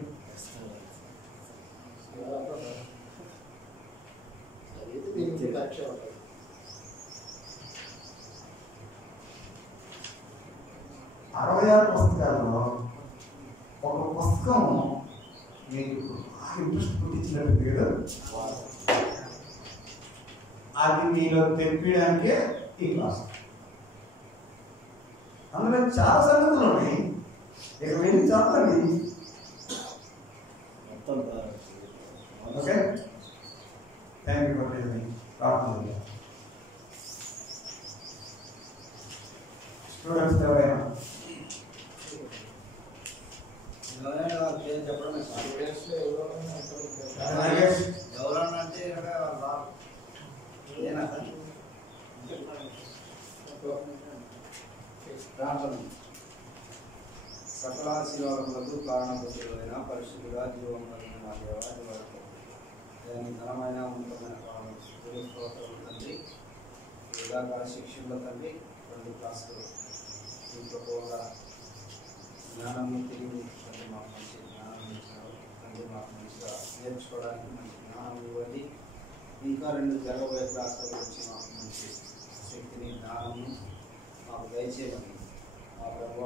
అరవై 66 పుస్తకాల్లో ఒక పుస్తకం మీకు ఇంట్రెస్ట్ పుట్టించినట్టు కదా, అది మీలో తెప్పించడానికే ఈ క్లాస్. అందులో చాలా సంగతులు ఉన్నాయి, ఇక వెళ్ళి చెప్పండి. ఓకే, థ్యాంక్ యూ ఫర్ ప్రార్థన. స్టూడెంట్స్ ఎవరైనా చెప్పడమే ఎవరన్నా అంటే సకల ఆశీర్వాదములకు కారణభూతులైన పరిశుద్ధుగా జీవం కలిగిన మా దేవాది వరకు దాని ఘనమైన ఉన్నతమైన స్తోత్రములు తండ్రి. వేదాకాల శిక్షణలో తండ్రి 2 క్లాసులు దీంట్లో కూడా జ్ఞానము తెలివి తండ్రి మాకు మంచి జ్ఞానం ఇచ్చినారు తండ్రి. మాకు మంచిగా నేర్చుకోవడానికి మంచి జ్ఞానం ఇవ్వండి. ఇంకా 2 జరగబోయే క్లాసుల గురించి మాకు మంచి శక్తిని జ్ఞానము మాకు దయచేయమని మా ప్రభువు